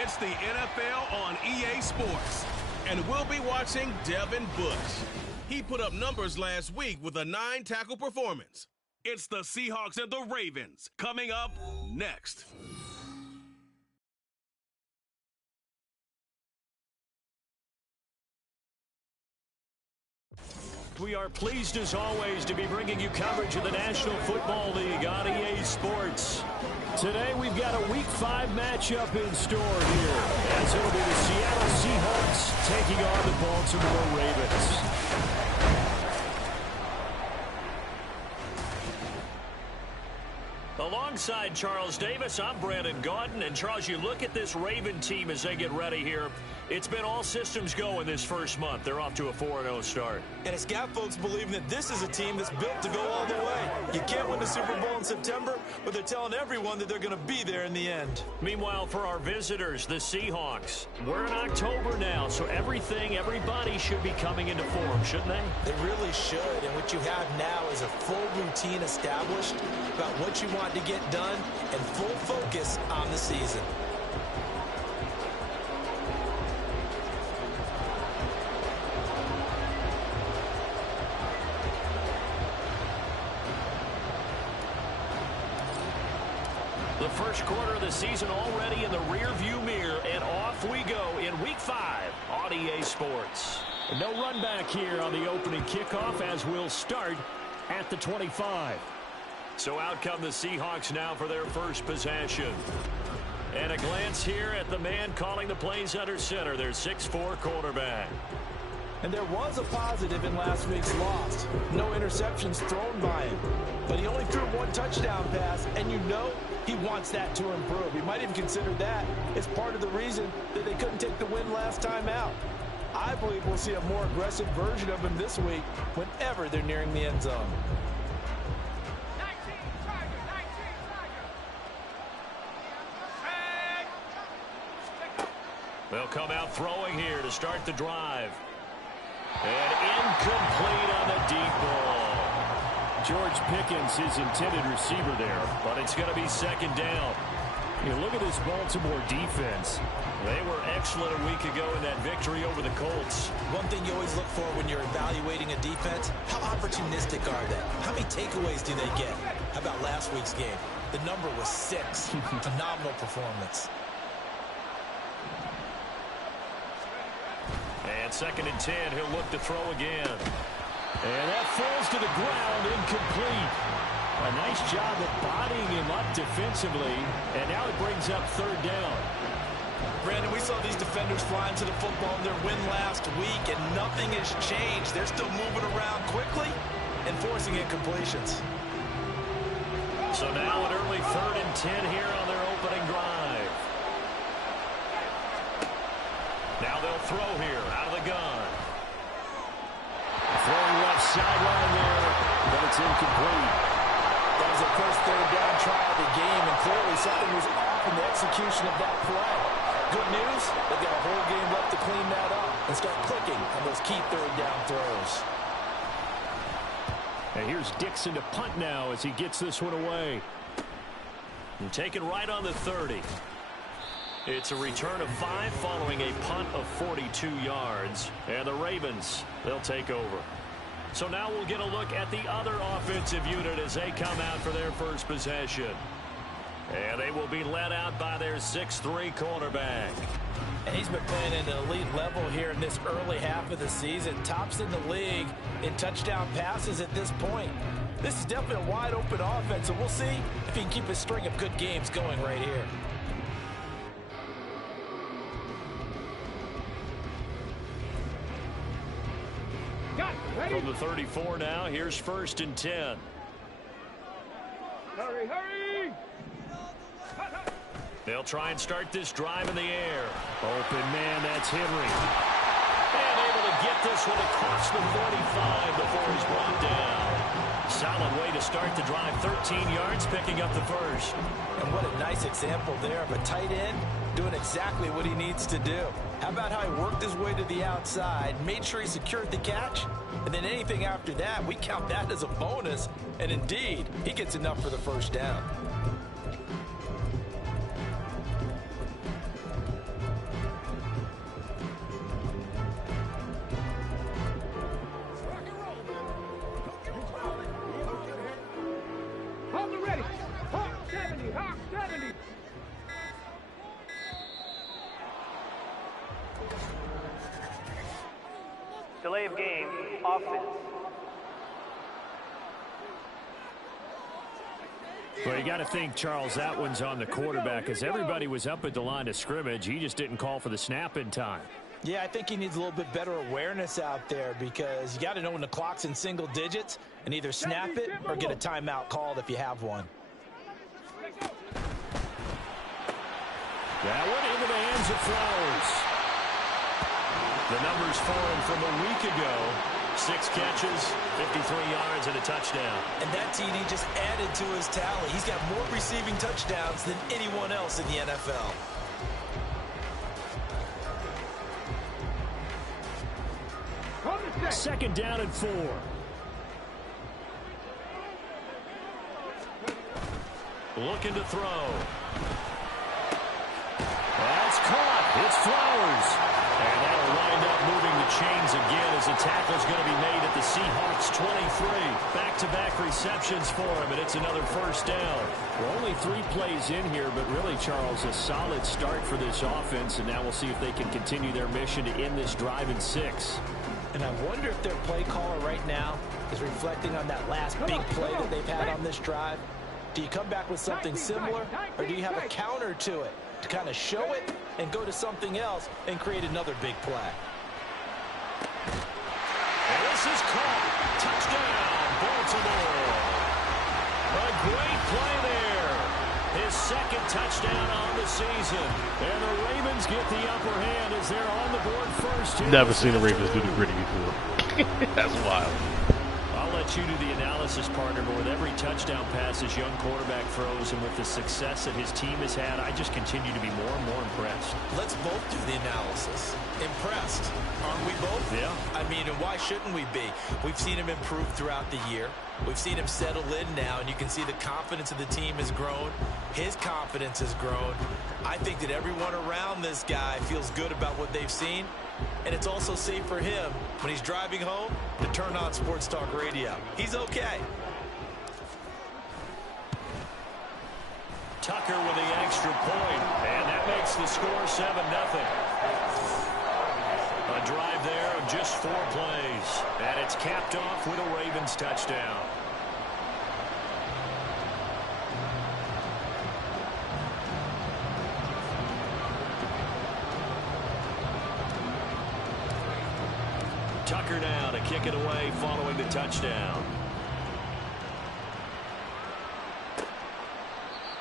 It's the NFL on EA Sports, and we'll be watching Devin Bush. He put up numbers last week with a 9-tackle performance. It's the Seahawks and the Ravens coming up next. We are pleased as always to be bringing you coverage of the National Football League on EA Sports. Today we've got a Week 5 matchup in store here, as it'll be the Seattle Seahawks taking on the Baltimore Ravens. Alongside Charles Davis, I'm Brandon Gaudin. And Charles, you look at this Raven team as they get ready here. It's been all systems go in this first month. They're off to a 4-0 start. And it's got folks believing that this is a team that's built to go all the way. You can't win the Super Bowl in September, but they're telling everyone that they're going to be there in the end. Meanwhile, for our visitors, the Seahawks, we're in October now, so everybody should be coming into form, shouldn't they? They really should, and what you have now is a full routine established about what you want to get done and full focus on the season. The first quarter of the season already in the rear-view mirror, and off we go in Week 5 on EA Sports. No run back here on the opening kickoff as we'll start at the 25. So out come the Seahawks now for their first possession. And a glance here at the man calling the plays under center, their 6'4" quarterback. And there was a positive in last week's loss. No interceptions thrown by him. But he only threw one touchdown pass, and you know he wants that to improve. He might even consider that as part of the reason that they couldn't take the win last time out. I believe we'll see a more aggressive version of him this week whenever they're nearing the end zone. They'll come out throwing here to start the drive. And incomplete on the deep ball. George Pickens, his intended receiver there, but it's going to be second down. You look at this Baltimore defense. They were excellent a week ago in that victory over the Colts. One thing you always look for when you're evaluating a defense, how opportunistic are they? How many takeaways do they get? How about last week's game? The number was 6. Phenomenal performance. And second and 10, he'll look to throw again. And that falls to the ground, incomplete. A nice job of bodying him up defensively, and now it brings up third down. Brandon, we saw these defenders flying to the football in their win last week, and nothing has changed. They're still moving around quickly and forcing incompletions. So now an early third and 10 here on their opening drive. Now they'll throw here out of the gun. Throwing left sideline there, but it's incomplete. That was the first third down try of the game, and clearly something was off in the execution of that play. Good news, they've got a whole game left to clean that up and start clicking on those key third down throws. And here's Dixon to punt now as he gets this one away. And taken right on the 30. It's a return of 5 following a punt of 42 yards. And the Ravens, they'll take over. So now we'll get a look at the other offensive unit as they come out for their first possession. And they will be led out by their 6'3" quarterback. And he's been playing at an elite level here in this early half of the season. Tops in the league in touchdown passes at this point. This is definitely a wide open offense, and we'll see if he can keep a string of good games going right here. From the 34 now, here's 1st and 10. Hurry, hurry! They'll try and start this drive in the air. Open man, that's Henry. And able to get this one across the 45 before he's brought down. Solid way to start the drive, 13 yards, picking up the first. And what a nice example there of a tight end doing exactly what he needs to do. How about how he worked his way to the outside, made sure he secured the catch, and then anything after that, we count that as a bonus. And indeed, he gets enough for the first down. Delay of game, offense. Well, you got to think, Charles, that one's on the quarterback as everybody was up at the line of scrimmage. He just didn't call for the snap in time. Yeah, I think he needs a little bit better awareness out there because you got to know when the clock's in single digits and either snap it or get a timeout called if you have one. That one into the hands of Flowers. The numbers for him from a week ago. 6 catches, 53 yards, and a touchdown. And that TD just added to his tally. He's got more receiving touchdowns than anyone else in the NFL. Second down and 4. Looking to throw. That's caught. It's Flowers. And that'll wind up moving the chains again as the tackle's going to be made at the Seahawks 23. Back-to-back receptions for him, and it's another first down. We're only 3 plays in here, but really, Charles, a solid start for this offense, and now we'll see if they can continue their mission to end this drive in 6. And I wonder if their play caller right now is reflecting on that last big play that they've had on this drive. Do you come back with something similar, or do you have a counter to it to kind of show it and go to something else and create another big play? And this is caught. Touchdown, Baltimore. A great play there. His second touchdown on the season. And the Ravens get the upper hand as they're on the board first. Never seen the Ravens do the gritty before. That's wild. I'll let you do the analysis, partner, but with every touchdown pass this young quarterback throws and with the success that his team has had, I just continue to be more and more impressed. Let's both do the analysis. Impressed. Aren't we both? Yeah. I mean, and why shouldn't we be? We've seen him improve throughout the year. We've seen him settle in now, and you can see the confidence of the team has grown. His confidence has grown. I think that everyone around this guy feels good about what they've seen. And it's also safe for him when he's driving home to turn on Sports Talk Radio. He's okay. Tucker with the extra point, and that makes the score 7-0. A drive there of just 4 plays, and it's capped off with a Ravens touchdown. Tucker now to kick it away following the touchdown.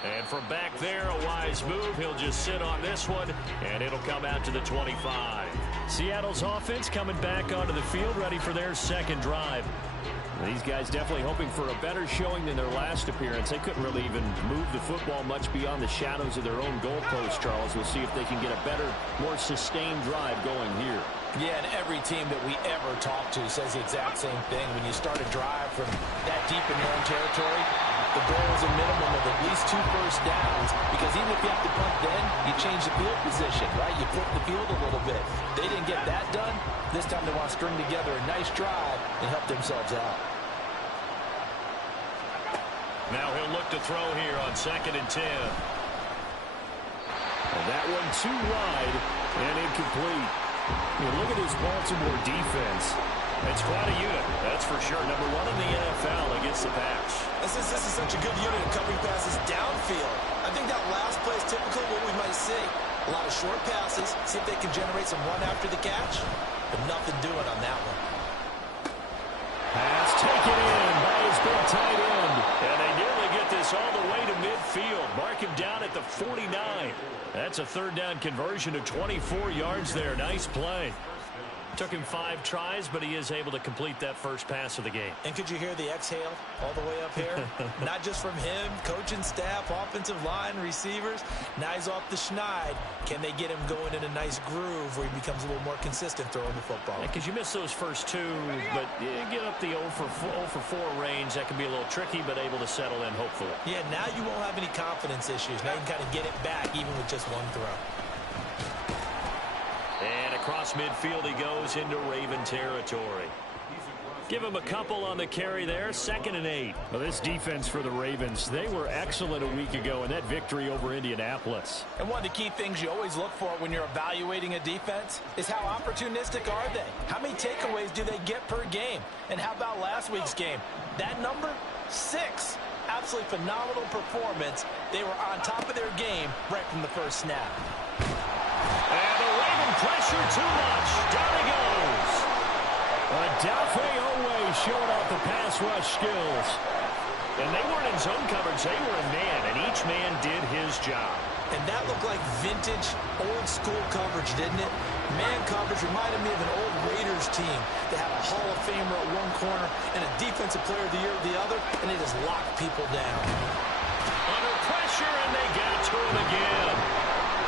And from back there, a wise move. He'll just sit on this one, and it'll come out to the 25. Seattle's offense coming back onto the field, ready for their second drive. These guys definitely hoping for a better showing than their last appearance. They couldn't really even move the football much beyond the shadows of their own goalpost, Charles. We'll see if they can get a better, more sustained drive going here. Yeah, and every team that we ever talk to says the exact same thing. When you start a drive from that deep in your own territory, the goal is a minimum of at least 2 first downs, because even if you have to punt then, you change the field position, right? You flip the field a little bit. They didn't get that done. This time they want to string together a nice drive and help themselves out. Now he'll look to throw here on 2nd and 10. And that one too wide and incomplete. Look at this Baltimore defense. It's quite a unit, that's for sure. Number 1 in the NFL against the pass. This is such a good unit of covering passes downfield. I think that last play is typical of what we might see. A lot of short passes, see if they can generate some run after the catch, but nothing doing on that one. Pass taken in by his big tight end. And they nearly get this all the way to midfield. Mark him down at the 49. That's a 3rd down conversion to 24 yards there. Nice play. Took him 5 tries, but he is able to complete that first pass of the game. And could you hear the exhale all the way up here? Not just from him, coaching staff, offensive line, receivers. Now he's off the schneid. Can they get him going in a nice groove where he becomes a little more consistent throwing the football? Because you miss those first 2, but you get up the 0 for 4 range. That can be a little tricky, but able to settle in, hopefully. Yeah, now you won't have any confidence issues. Now you can kind of get it back even with just 1 throw. And across midfield he goes into Raven territory. Give him a couple on the carry there. 2nd and 8. Well, this defense for the Ravens, they were excellent a week ago in that victory over Indianapolis. And one of the key things you always look for when you're evaluating a defense is how opportunistic are they? How many takeaways do they get per game? And how about last week's game? That number, 6. Absolutely phenomenal performance. They were on top of their game right from the first snap. And the Raven pressure too much. Down he goes. Dafe Owe showing off the pass rush skills. And they weren't in zone coverage. They were in man, and each man did his job. And that looked like vintage, old-school coverage, didn't it? Man coverage reminded me of an old Raiders team that had a Hall of Famer at one corner and a Defensive Player of the Year at the other, and they just locked people down. Under pressure, and they got to him again.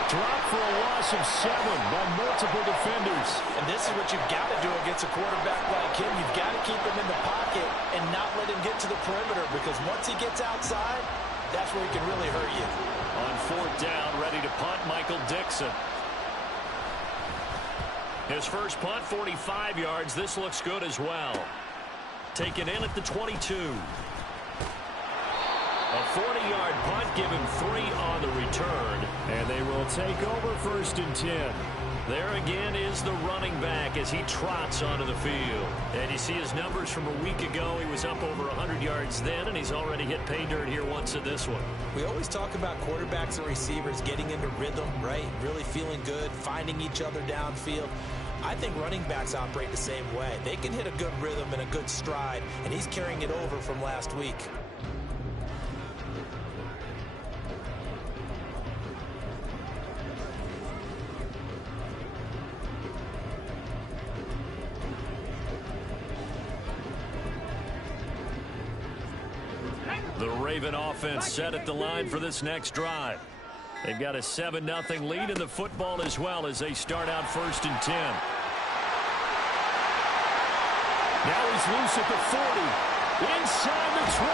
Dropped for a loss of 7 by multiple defenders. And this is what you've got to do against a quarterback like him. You've got to keep him in the pocket and not let him get to the perimeter, because once he gets outside, that's where he can really hurt you. On 4th down, ready to punt, Michael Dixon. His first punt, 45 yards. This looks good as well. Taken in at the 22. A 40-yard punt, give him 3 on the return. And they will take over 1st and 10. There again is the running back as he trots onto the field. And you see his numbers from a week ago. He was up over 100 yards then, and he's already hit pay dirt here once in this one. We always talk about quarterbacks and receivers getting into rhythm, right? Really feeling good, finding each other downfield. I think running backs operate the same way. They can hit a good rhythm and a good stride, and he's carrying it over from last week. The Raven offense set at the line for this next drive. They've got a 7-0 lead in the football as well as they start out 1st and 10. Now he's loose at the 40. Inside the 20.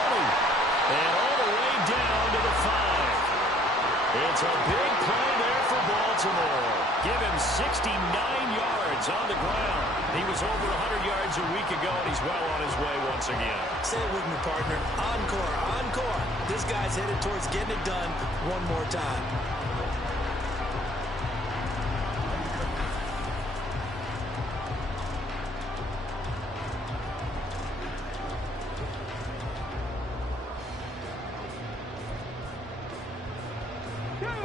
And all the way down to the 5. It's a big play there for Baltimore. Give him 69 yards on the ground. He was over 100 yards a week ago, and he's well on his way once again. Say it with me, partner. Encore, encore. This guy's headed towards getting it done one more time.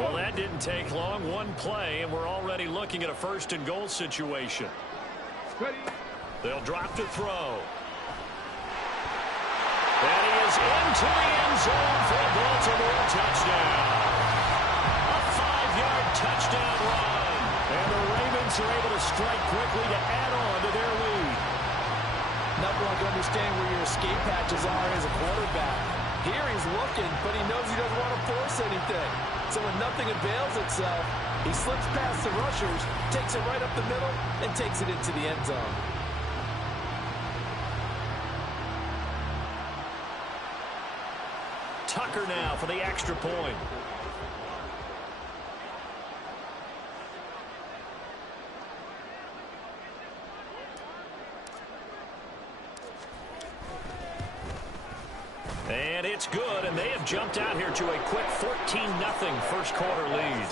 Well, that didn't take long. One play, and we're already looking at a 1st and goal situation. They'll drop to throw. And he is into the end zone for a Baltimore touchdown. A 5-yard touchdown run. And the Ravens are able to strike quickly to add on to their lead. Nothing like understanding where your escape hatches are as a quarterback. Here he's looking, but he knows he doesn't want to force anything. So when nothing avails itself, He slips past the rushers, takes it right up the middle, and takes it into the end zone. Tucker now for the extra point. And it's good, and they have jumped out here to a quick 14-0 first quarter lead.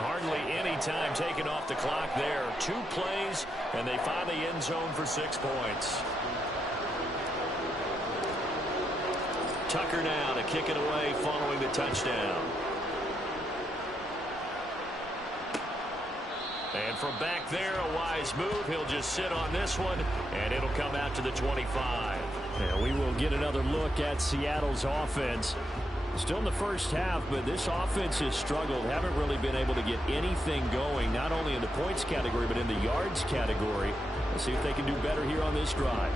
Hardly any time taken off the clock there. 2 plays, and they find the end zone for 6 points. Tucker now to kick it away following the touchdown. And from back there, a wise move. He'll just sit on this one, and it'll come out to the 25. Yeah, we will get another look at Seattle's offense. Still in the first half, but this offense has struggled. Haven't really been able to get anything going, not only in the points category, but in the yards category. Let's see if they can do better here on this drive.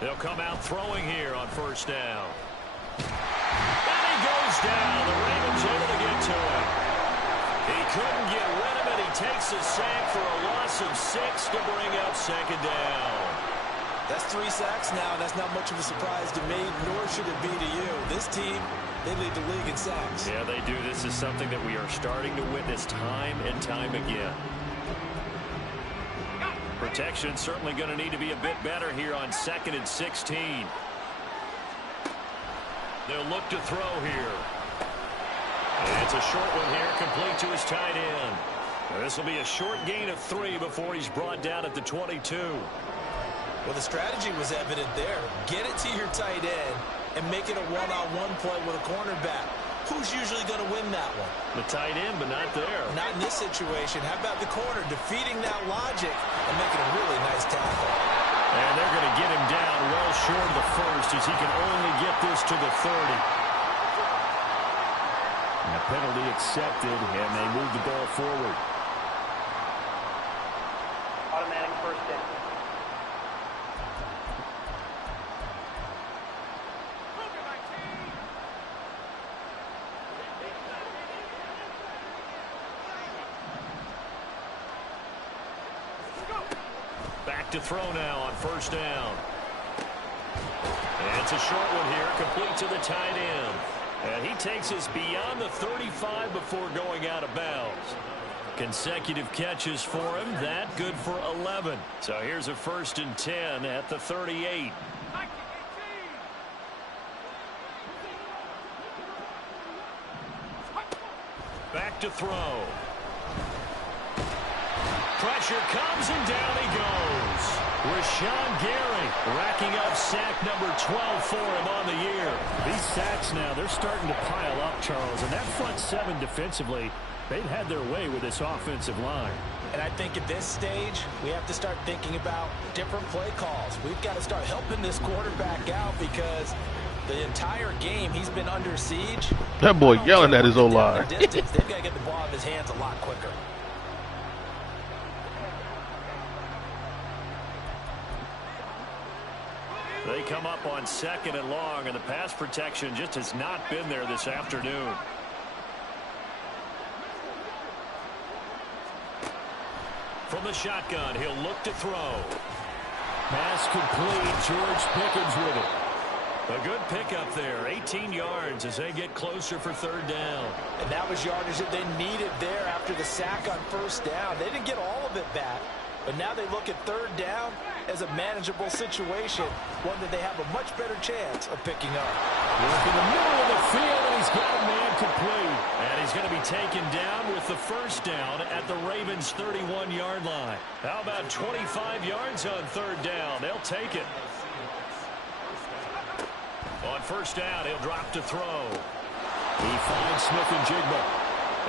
They'll come out throwing here on first down. And he goes down. The Ravens able to get to him. He couldn't get rid of it. He takes a sack for a loss of 6 to bring up second down. That's 3 sacks now. That's not much of a surprise to me, nor should it be to you. This team, they lead the league in sacks. Yeah, they do. This is something that we are starting to witness time and time again. Protection certainly going to need to be a bit better here on 2nd and 16. They'll look to throw here. And it's a short one here, complete to his tight end. This will be a short gain of 3 before he's brought down at the 22. Well, the strategy was evident there. Get it to your tight end and make it a one-on-one play with a cornerback. Who's usually going to win that one? The tight end, but not there. Not in this situation. How about the corner defeating that logic and making a really nice tackle? And they're going to get him down well short of the first as he can only get this to the 30. And the penalty accepted, and they move the ball forward. Automatic first down. Back to throw now on first down. And it's a short one here, complete to the tight end. And he takes us beyond the 35 before going out of bounds. Consecutive catches for him. That good for 11. So here's a 1st and 10 at the 38. Back to throw. Pressure comes and down he goes. Rashawn Gary racking up sack number 12 for him on the year. These sacks now, they're starting to pile up, Charles. And that front 7 defensively, they've had their way with this offensive line. And I think at this stage, we have to start thinking about different play calls. We've got to start helping this quarterback out because the entire game he's been under siege. That boy yelling at his O-line. They've got to get the ball out of his hands a lot quicker. They come up on 2nd and long, and the pass protection just has not been there this afternoon. From the shotgun, he'll look to throw. Pass complete. George Pickens with it. A good pickup there. 18 yards as they get closer for 3rd down. And that was yardage that they needed there after the sack on 1st down. They didn't get all of it back, but now they look at 3rd down as a manageable situation, one that they have a much better chance of picking up. Look in the middle of the field, and he's got a man complete. And he's going to be taken down with the 1st down at the Ravens' 31-yard line. How about 25 yards on 3rd down? They'll take it. On 1st down, he'll drop to throw. He finds Smith and Jigba.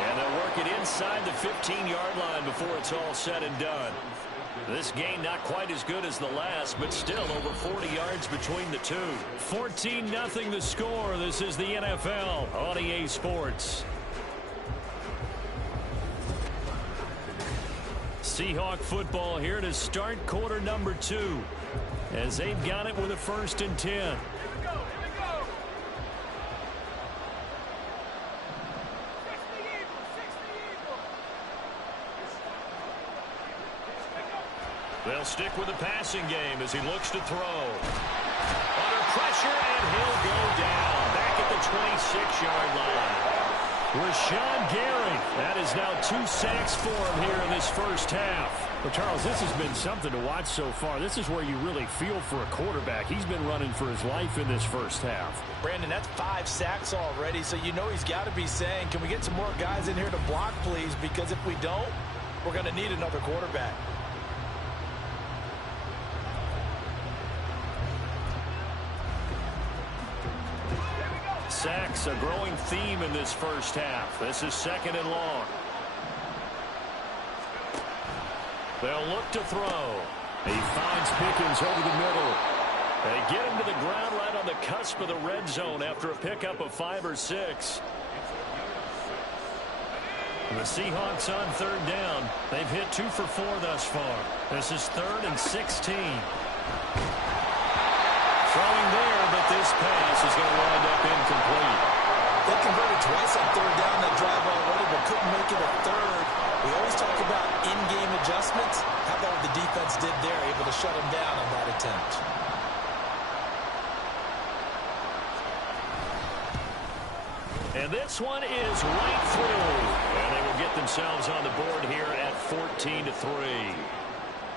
And they'll work it inside the 15-yard line before it's all said and done. This game not quite as good as the last, but still over 40 yards between the two. 14-0 the score. This is the NFL on EA Sports. Seahawk football here to start quarter number 2 as they've got it with a 1st and 10. They'll stick with the passing game as he looks to throw. Under pressure, and he'll go down. Back at the 26-yard line. Rashawn Gary. That is now 2 sacks for him here in this first half. Well, Charles, this has been something to watch so far. This is where you really feel for a quarterback. He's been running for his life in this first half. Brandon, that's 5 sacks already, so you know he's got to be saying, can we get some more guys in here to block, please? Because if we don't, we're going to need another quarterback. Sacks, a growing theme in this first half. This is 2nd and long. They'll look to throw. He finds Pickens over the middle. They get him to the ground right on the cusp of the red zone after a pickup of 5 or 6. The Seahawks on 3rd down. They've hit 2 for 4 thus far. This is 3rd and 16. Throwing there, but this pass is going to wind up incomplete. They converted twice on 3rd down that drive already, but couldn't make it a 3rd. We always talk about in-game adjustments. How about what the defense did there, able to shut them down on that attempt? And this one is right through. And they will get themselves on the board here at 14-3.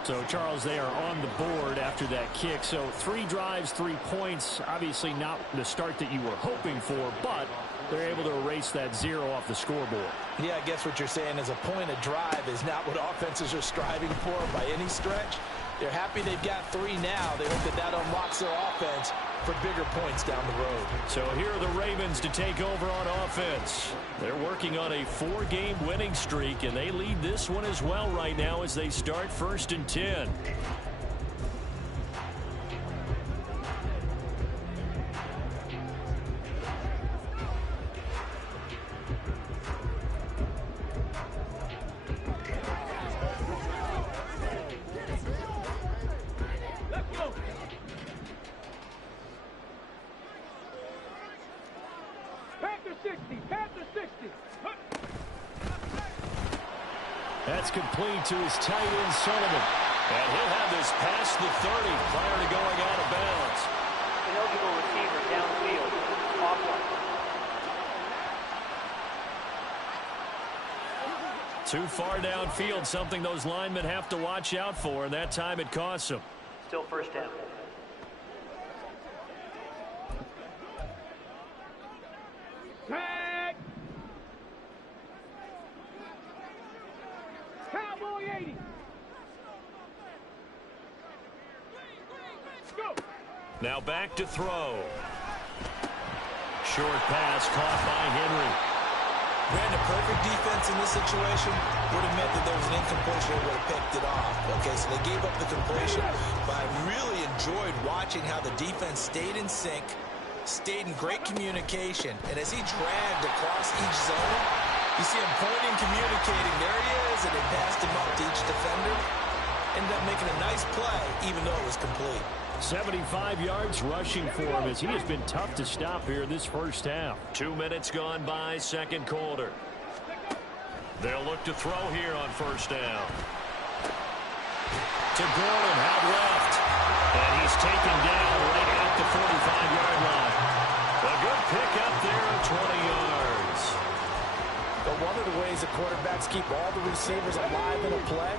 So, Charles, they are on the board after that kick. So 3 drives, 3 points. Obviously not the start that you were hoping for, but they're able to erase that 0 off the scoreboard. Yeah, I guess what you're saying is a point of drive is not what offenses are striving for by any stretch. They're happy they've got 3 now. They hope that that unlocks their offense for bigger points down the road. So here are the Ravens to take over on offense. They're working on a 4-game winning streak, and they lead this one as well right now as they start 1st and 10. That's complete to his tight end, Sullivan. And he'll have this past the 30 prior to going out of bounds. Ineligible receiver downfield. Offline. Too far downfield, something those linemen have to watch out for, and that time it costs them. Still 1st down. Now back to throw. Short pass caught by Henry. Brandon, perfect defense in this situation would have meant that there was an incompletion that would have picked it off. Okay, so they gave up the completion, but I really enjoyed watching how the defense stayed in sync, stayed in great communication, and as he dragged across each zone, you see him pointing, communicating. There he is, and they passed him up to each defender. Ended up making a nice play, even though it was complete. 75 yards rushing for him as he has been tough to stop here this first half. 2 minutes gone by, 2nd quarter. They'll look to throw here on 1st down. To Gordon, out left. And he's taken down right at the 45-yard line. A good pickup there of 20 yards. But one of the ways the quarterbacks keep all the receivers alive in a play,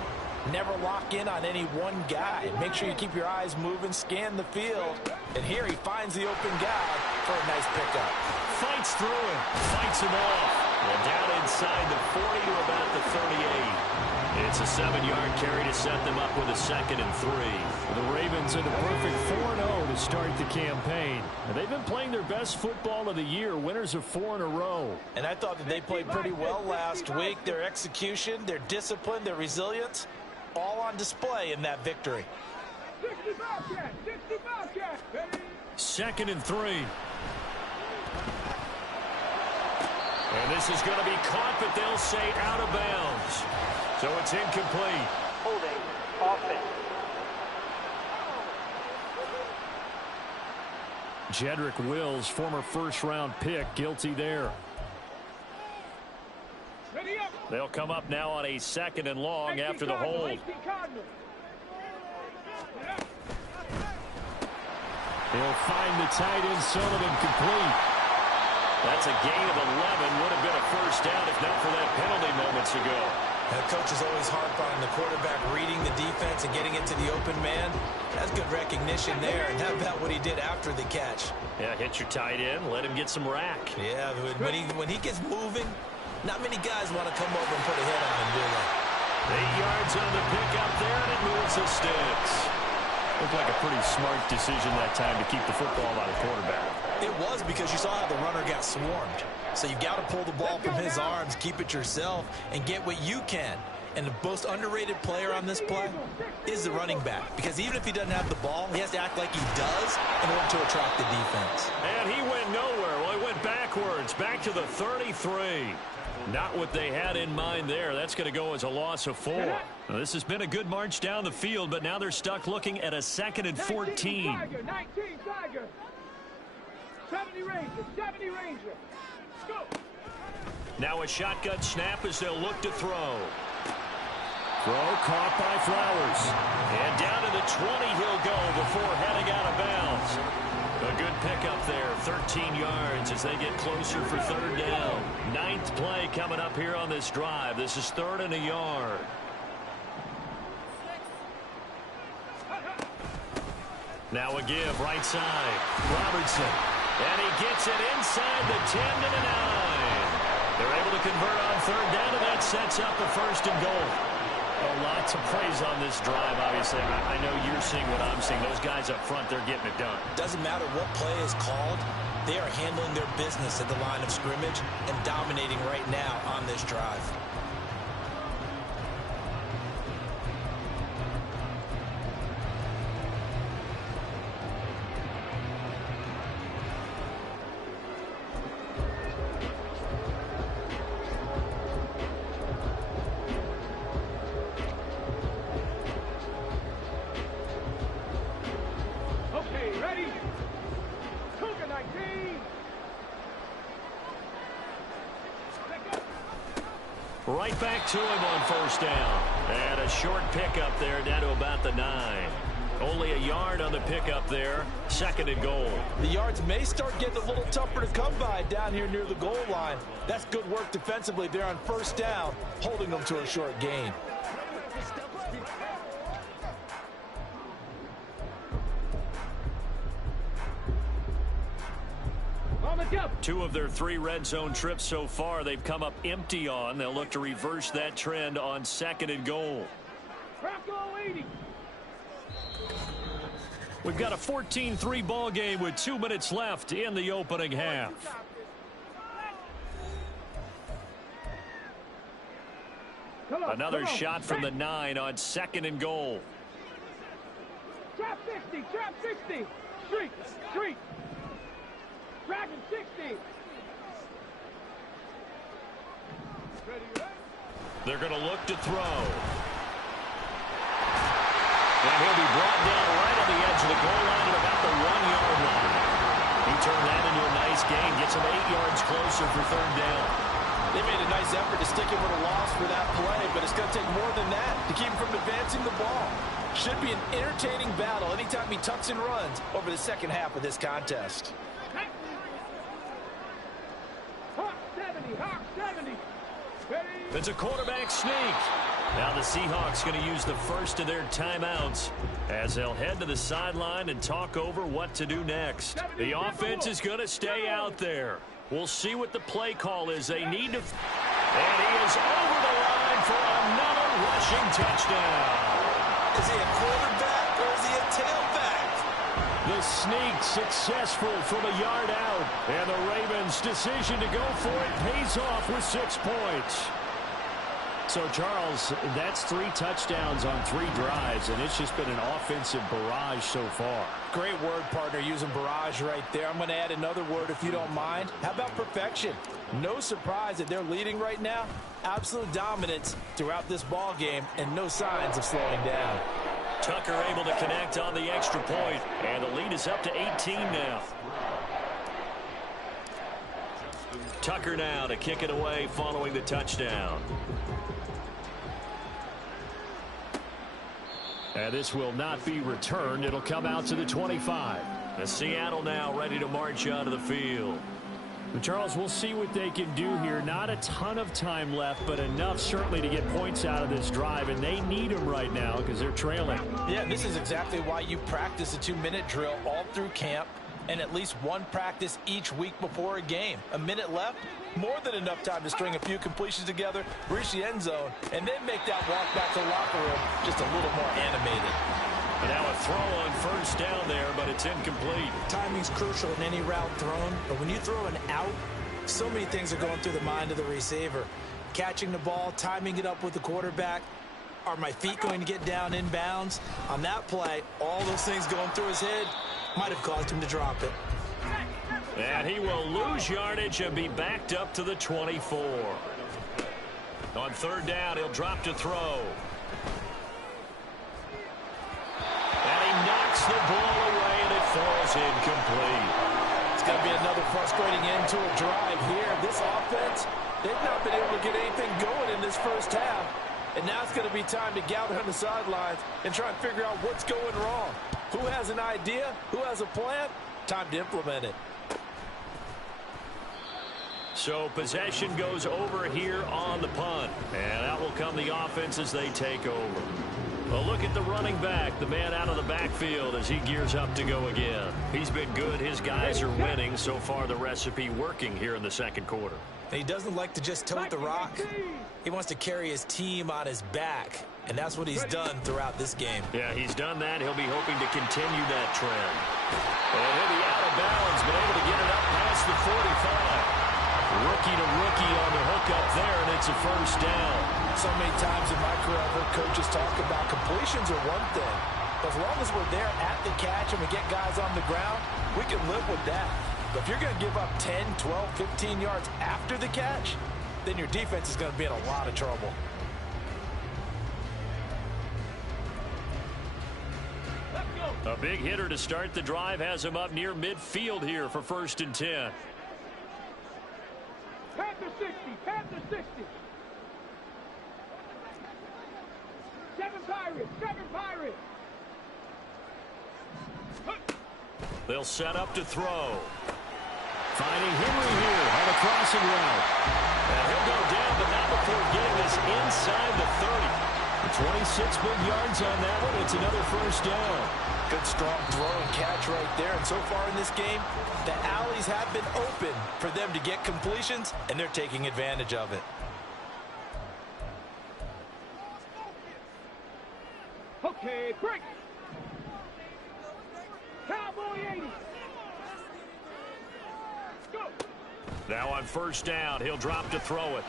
never lock in on any one guy. Make sure you keep your eyes moving, scan the field. And here he finds the open guy for a nice pickup. Fights through him, fights him off. Well, down inside the 40 to about the 38. It's a 7-yard carry to set them up with a 2nd and 3. The Ravens are the perfect 4-0 to start the campaign. And they've been playing their best football of the year, winners of 4 in a row. And I thought that they played pretty well last week. Their execution, their discipline, their resilience, all on display in that victory. 2nd and 3. And this is going to be caught, but they'll say out of bounds. So it's incomplete. Holding offense. Jedrick Wills, former first-round pick, guilty there. They'll come up now on a 2nd and long after the hold. He'll find the tight end Sullivan complete. That's a gain of 11. Would have been a first down if not for that penalty moments ago. The coach is always harp on the quarterback reading the defense and getting into the open man. That's good recognition there. And how about what he did after the catch? Yeah, hit your tight end. Let him get some rack. Yeah, when he gets moving, not many guys want to come over and put a hit on him, do they? 8 yards on the pickup there, and it moves the sticks. Looked like a pretty smart decision that time to keep the football by the quarterback. It was, because you saw how the runner got swarmed. So you got to pull the ball from his arms, keep it yourself, and get what you can. And the most underrated player on this play is the running back. Because even if he doesn't have the ball, he has to act like he does in order to attract the defense. And he went nowhere. Well, he went backwards, back to the 33. Not what they had in mind there. That's going to go as a loss of 4. Now, this has been a good march down the field, but now they're stuck looking at a 2nd and 14. 19 Tiger. 70 Ranger. Go. Now a shotgun snap as they'll look to throw. Throw caught by Flowers. And down to the 20 he'll go before heading out of bounds. A good pickup there, 13 yards as they get closer for 3rd down. 9th play coming up here on this drive. This is 3rd and a yard. Now a give right side. Robertson. And he gets it inside the 10 to the 9. They're able to convert on 3rd down, and that sets up a 1st and goal. Lots of praise on this drive, obviously. I know you're seeing what I'm seeing. Those guys up front, they're getting it done. Doesn't matter what play is called. They are handling their business at the line of scrimmage and dominating right now on this drive. Right back to him on 1st down. And a short pickup there down to about the 9. Only a yard on the pickup there. 2nd and goal. The yards may start getting a little tougher to come by down here near the goal line. That's good work defensively there on 1st down, holding them to a short gain. Two of their 3 red zone trips so far they've come up empty on. They'll look to reverse that trend on 2nd and goal. We've got a 14-3 ball game with 2 minutes left in the opening half. Another shot from the 9 on 2nd and goal. Trap 60. Street. Dragon 60. They're going to look to throw. And he'll be brought down right on the edge of the goal line at about the 1-yard line. He turned that into a nice gain. Gets him 8 yards closer for 3rd down. They made a nice effort to stick him with a loss for that play, but it's going to take more than that to keep him from advancing the ball. Should be an entertaining battle anytime he tucks and runs over the second half of this contest. It's a quarterback sneak. Now the Seahawks going to use the first of their timeouts as they'll head to the sideline and talk over what to do next. The offense is going to stay out there. We'll see what the play call is. They need to... And he is over the line for another rushing touchdown. Is he a quarterback or is he a tailback? The sneak successful from a yard out. And the Ravens' decision to go for it pays off with 6 points. So, Charles, that's 3 touchdowns on 3 drives, and it's just been an offensive barrage so far. Great word, partner, using barrage right there. I'm going to add another word if you don't mind. How about perfection? No surprise that they're leading right now. Absolute dominance throughout this ball game and no signs of slowing down. Tucker able to connect on the extra point, and the lead is up to 18 now. Tucker now to kick it away following the touchdown. And this will not be returned. It'll come out to the 25. And Seattle now ready to march out of the field. Charles, we'll see what they can do here. Not a ton of time left, but enough certainly to get points out of this drive, and they need them right now because they're trailing. Yeah, this is exactly why you practice a 2-minute drill all through camp and at least one practice each week before a game. A minute left, more than enough time to string a few completions together, reach the end zone, and then make that walk back to the locker room just a little more animated. And now a throw on first down there, but it's incomplete. Timing's crucial in any route thrown, but when you throw an out, so many things are going through the mind of the receiver. Catching the ball, timing it up with the quarterback. Are my feet going to get down in bounds? On that play, all those things going through his head might have caused him to drop it. And he will lose yardage and be backed up to the 24. On third down, he'll drop to throw. And he knocks the ball away, and it falls incomplete. It's going to be another frustrating end to a drive here. This offense, they've not been able to get anything going in this first half. And now it's going to be time to gather on the sidelines and try and figure out what's going wrong. Who has an idea? Who has a plan? Time to implement it. So possession goes over here on the punt. And out will come the offense as they take over. Well, look at the running back, the man out of the backfield as he gears up to go again. He's been good. His guys are winning. So far, the recipe working here in the second quarter. He doesn't like to just tote the rock. He wants to carry his team on his back, and that's what he's done throughout this game. Yeah, he's done that. He'll be hoping to continue that trend. And he'll be out of bounds, but able to get it up past the 45. Rookie to rookie on the hook up there, and it's a first down. So many times in my career, I've heard coaches talk about completions are one thing. But as long as we're there at the catch and we get guys on the ground, we can live with that. But if you're going to give up 10, 12, 15 yards after the catch, then your defense is going to be in a lot of trouble. A big hitter to start the drive has him up near midfield here for 1st and 10. Panther 60, Panther 60. 7 Pirates, 7 Pirates. They'll set up to throw. Finding Henry here on a crossing route. And he'll go down, but not before getting this inside the 30. 26 big yards on that one. It's another first down. Good strong throw and catch right there. And so far in this game, the alleys have been open for them to get completions, and they're taking advantage of it. Okay, break. Cowboy 80. Go. Now on first down, he'll drop to throw it.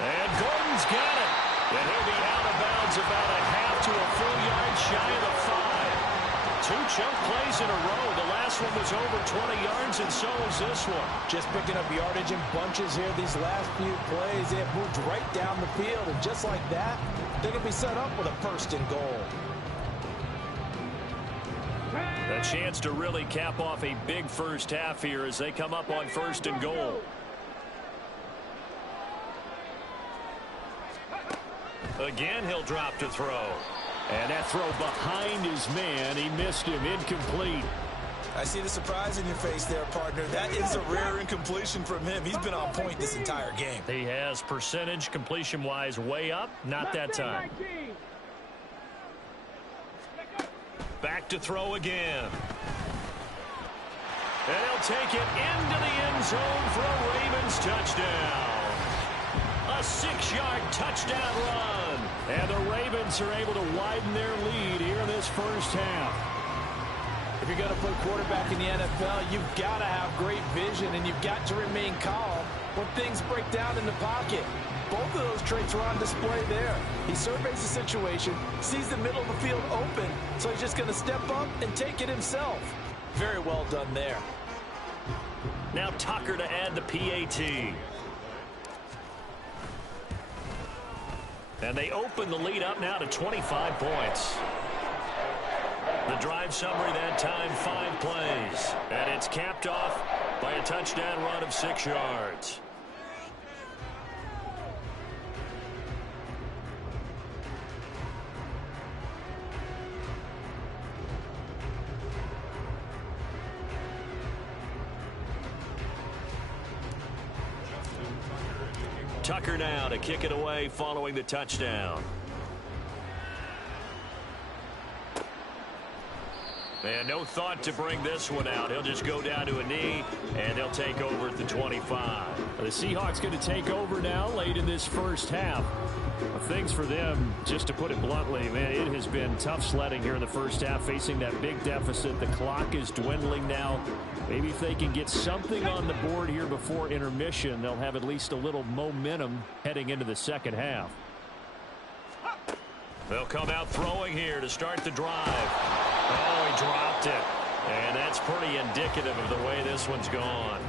And Gordon's got it. And he'll be out of bounds about a half to a full yard shy of the 5. 2 chunk plays in a row. The last one was over 20 yards, and so is this one. Just picking up yardage in bunches here these last few plays. They have moved right down the field, and just like that, they're going to be set up with a 1st and goal. A chance to really cap off a big first half here as they come up on 1st and goal. Again, he'll drop to throw. And that throw behind his man. He missed him. Incomplete. I see the surprise in your face there, partner. That is a rare incompletion from him. He's been on point this entire game. He has percentage completion-wise way up. Not that time. Back to throw again. And he'll take it into the end zone for a Ravens touchdown. A 6-yard touchdown run. And the Ravens are able to widen their lead here in this first half. If you're going to play quarterback in the NFL, you've got to have great vision, and you've got to remain calm when things break down in the pocket. Both of those traits were on display there. He surveys the situation, sees the middle of the field open, so he's just going to step up and take it himself. Very well done there. Now Tucker to add the PAT. And they open the lead up now to 25 points. The drive summary that time, 5 plays. And it's capped off by a touchdown run of 6 yards. Tucker now to kick it away following the touchdown. And no thought to bring this one out. He'll just go down to a knee, and they'll take over at the 25. The Seahawks going to take over now late in this first half. Things for them, just to put it bluntly, man, it has been tough sledding here in the first half, facing that big deficit. The clock is dwindling now. Maybe if they can get something on the board here before intermission, they'll have at least a little momentum heading into the second half. They'll come out throwing here to start the drive. Oh, he dropped it. And that's pretty indicative of the way this one's gone.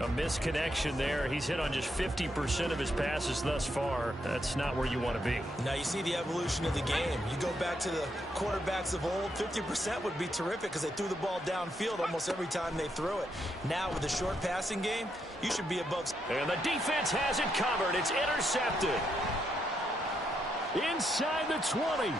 A misconnection there. He's hit on just 50% of his passes thus far. That's not where you want to be. Now you see the evolution of the game. You go back to the quarterbacks of old, 50% would be terrific because they threw the ball downfield almost every time they threw it. Now with the short passing game, you should be above. And the defense has it covered. It's intercepted. Inside the 20.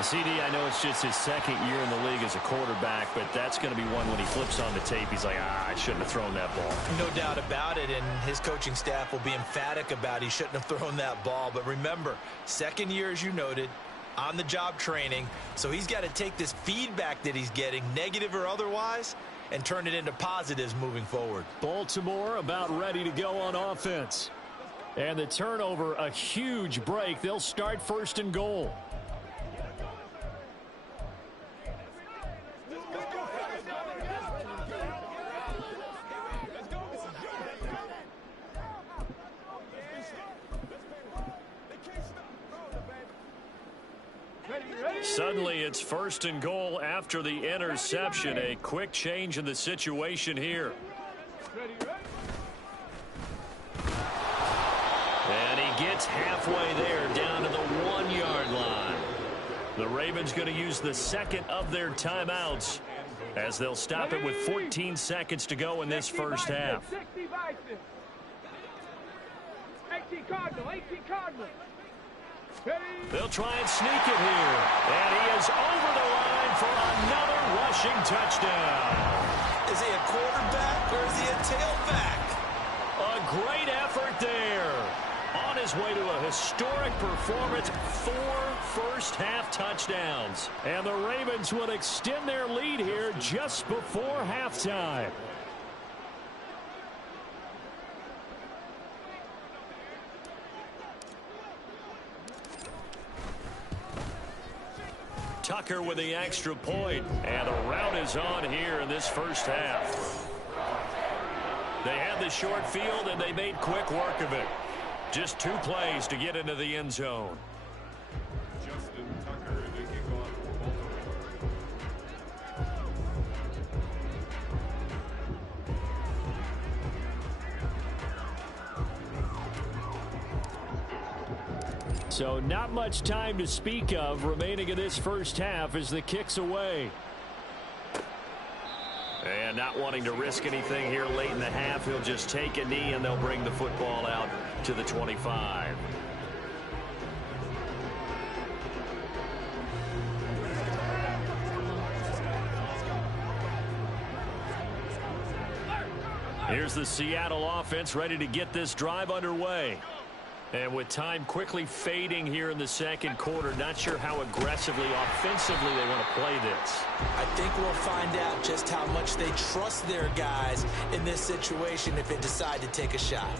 CD, I know it's just his second year in the league as a quarterback, but that's going to be one when he flips on the tape. He's like, I shouldn't have thrown that ball. No doubt about it, and his coaching staff will be emphatic about he shouldn't have thrown that ball. But remember, second year, as you noted, on-the-job training, so he's got to take this feedback that he's getting, negative or otherwise, and turn it into positives moving forward. Baltimore about ready to go on offense. And the turnover, a huge break. They'll start first and goal. Suddenly, it's first and goal after the interception. A quick change in the situation here. And he gets halfway there, down to the 1-yard line. The Ravens going to use the second of their timeouts as they'll stop it with 14 seconds to go in this first half. 18 Cardinal, 18 Cardinal. They'll try and sneak it here. And he is over the line for another rushing touchdown. Is he a quarterback or is he a tailback? A great effort there. On his way to a historic performance, 4 first-half touchdowns. And the Ravens will extend their lead here just before halftime. Tucker with the extra point, and the route is on here in this first half. They had the short field, and they made quick work of it. Just 2 plays to get into the end zone. So not much time to speak of remaining in this first half as the kick's away. And not wanting to risk anything here late in the half, he'll just take a knee and they'll bring the football out to the 25. Here's the Seattle offense ready to get this drive underway. And with time quickly fading here in the second quarter, not sure how aggressively, offensively they want to play this. I think we'll find out just how much they trust their guys in this situation if they decide to take a shot.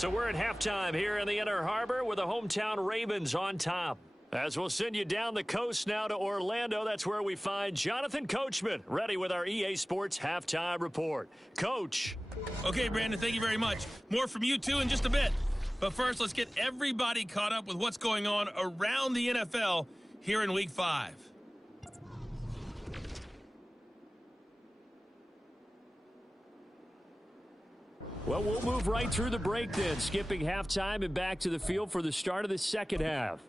So we're at halftime here in the Inner Harbor with the hometown Ravens on top. As we'll send you down the coast now to Orlando, that's where we find Jonathan Coachman, ready with our EA Sports Halftime Report. Coach. Okay, Brandon, thank you very much. More from you, too, in just a bit. But first, let's get everybody caught up with what's going on around the NFL here in Week 5. Well, we'll move right through the break then, skipping halftime and back to the field for the start of the second half.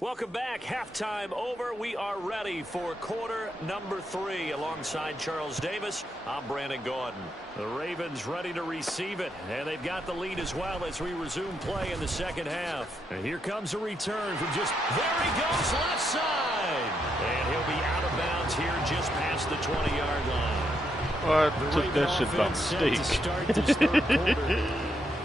Welcome back. Halftime over. We are ready for quarter number 3. Alongside Charles Davis, I'm Brandon Gaudin. The Ravens ready to receive it, and they've got the lead as well as we resume play in the second half. And here comes a return from just, there he goes, left side. And he'll be out of bounds here just past the 20-yard line. Well, I took that shit by mistake.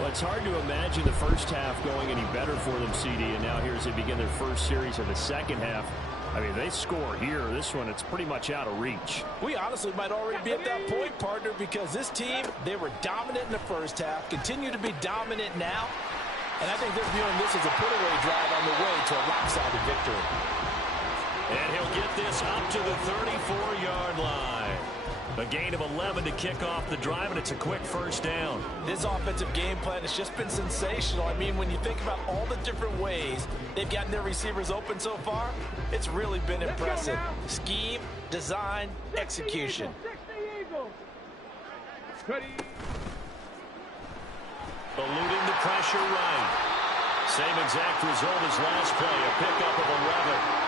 Well, it's hard to imagine the first half going any better for them, CD, and now here as they begin their first series of the second half. I mean, they score here. This one, it's pretty much out of reach. We honestly might already be at that point, partner, because this team, they were dominant in the first half, continue to be dominant now, and I think they're viewing this as a put-away drive on the way to a lopsided victory. And he'll get this up to the 34-yard line. A gain of 11 to kick off the drive, and it's a quick first down. This offensive game plan has just been sensational. I mean, when you think about all the different ways they've gotten their receivers open so far, it's really been impressive. Scheme, design, execution. Eluding the pressure right. Same exact result as last play, a pickup of 11.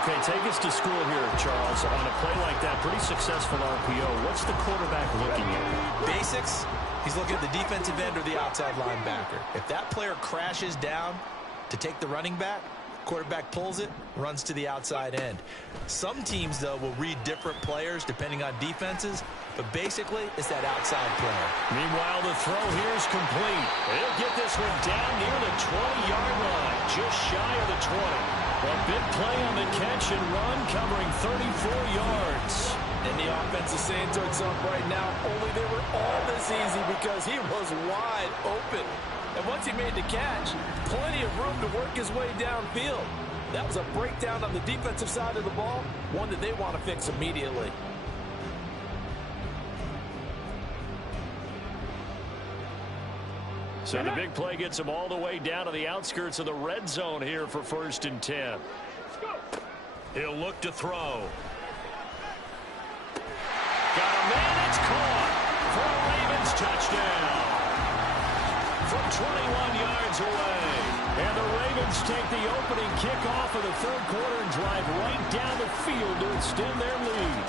Okay, take us to school here, Charles. On a play like that, pretty successful RPO. What's the quarterback looking at? Basics, he's looking at the defensive end or the outside linebacker. If that player crashes down to take the running back, quarterback pulls it, runs to the outside end. Some teams, though, will read different players depending on defenses, but basically it's that outside player. Meanwhile, the throw here is complete. He'll get this one down near the 20-yard line, just shy of the 20. A big play on the catch and run, covering 34 yards. And the offense is saying to itself right now, only they were all this easy because he was wide open. And once he made the catch, plenty of room to work his way downfield. That was a breakdown on the defensive side of the ball, one that they want to fix immediately. So the big play gets him all the way down to the outskirts of the red zone here for 1st and 10. He'll look to throw. Got a man, it's caught for a Ravens touchdown. From 21 yards away. And the Ravens take the opening kickoff of the third quarter and drive right down the field to extend their lead.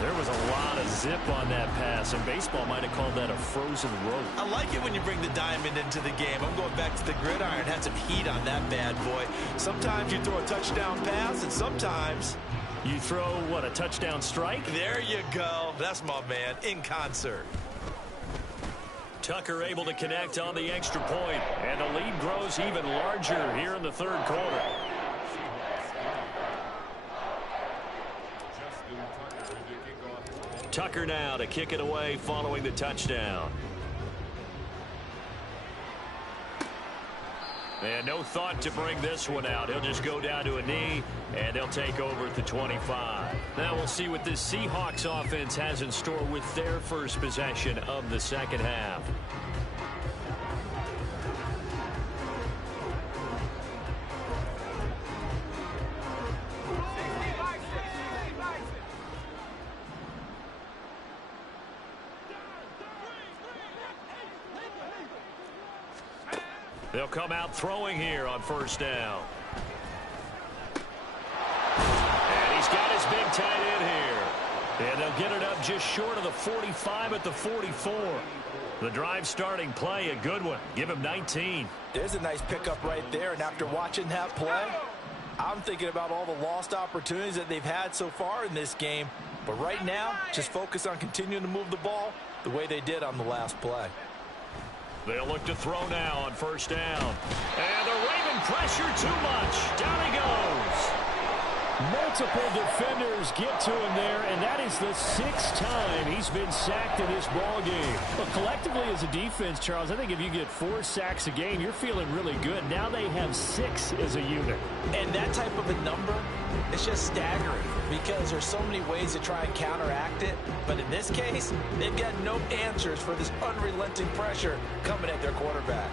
There was a lot of zip on that pass, and baseball might have called that a frozen rope. I like it when you bring the diamond into the game. I'm going back to the gridiron. Had some heat on that bad boy. Sometimes you throw a touchdown pass, and sometimes you throw, what, a touchdown strike? There you go. That's my man, in concert. Tucker able to connect on the extra point, and the lead grows even larger here in the third quarter. Tucker now to kick it away following the touchdown. And no thought to bring this one out. He'll just go down to a knee, and they'll take over at the 25. Now we'll see what this Seahawks offense has in store with their first possession of the second half. They'll come out throwing here on 1st down. And he's got his big tight end here. And they'll get it up just short of the 45 at the 44. The drive starting play, a good one. Give him 19. There's a nice pickup right there. And after watching that play, I'm thinking about all the lost opportunities that they've had so far in this game. But right now, just focus on continuing to move the ball the way they did on the last play. They'll look to throw now on 1st down. And the Raven pressure too much. Down he goes. Multiple defenders get to him there, and that is the 6th time he's been sacked in this ball game. Well, collectively as a defense, Charles, I think if you get 4 sacks a game, you're feeling really good. Now they have 6 as a unit. And that type of a number, it's just staggering because there's so many ways to try and counteract it. But in this case, they've got no answers for this unrelenting pressure coming at their quarterback.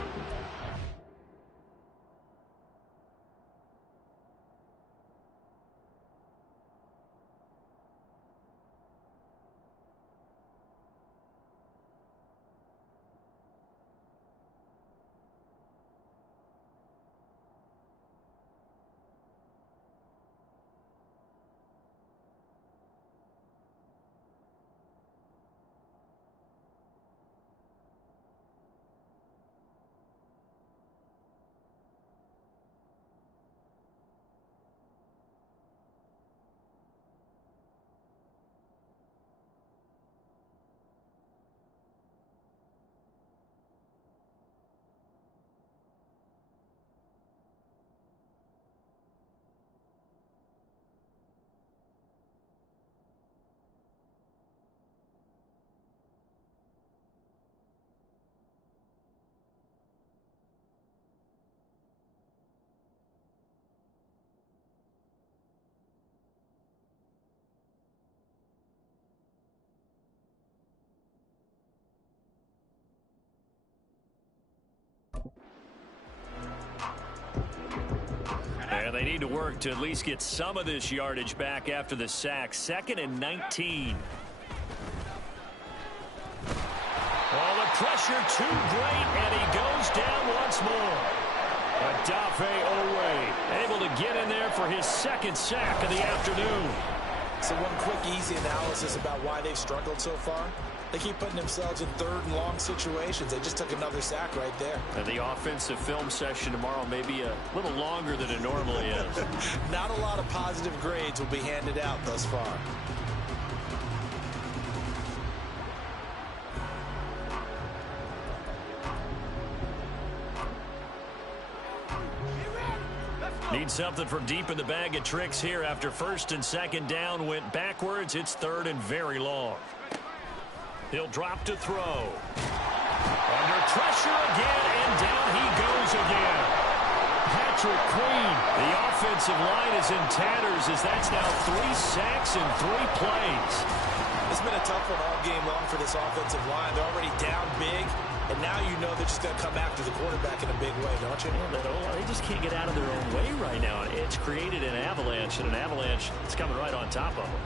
And they need to work to at least get some of this yardage back after the sack. 2nd and 19. Oh, the pressure too great, and he goes down once more. Odafe Owe able to get in there for his 2nd sack of the afternoon. So one quick, easy analysis about why they've struggled so far. They keep putting themselves in 3rd and long situations. They just took another sack right there. And the offensive film session tomorrow may be a little longer than it normally is. Not a lot of positive grades will be handed out thus far. Need something from deep in the bag of tricks here after 1st and 2nd down went backwards. It's 3rd and very long. He'll drop to throw. Under pressure again, and down he goes again. Patrick Queen. The offensive line is in tatters as that's now 3 sacks in 3 plays. It's been a tough one all game long for this offensive line. They're already down big, and now you know they're just going to come after the quarterback in a big way, don't you? They just can't get out of their own way right now. It's created an avalanche, and an avalanche is coming right on top of them.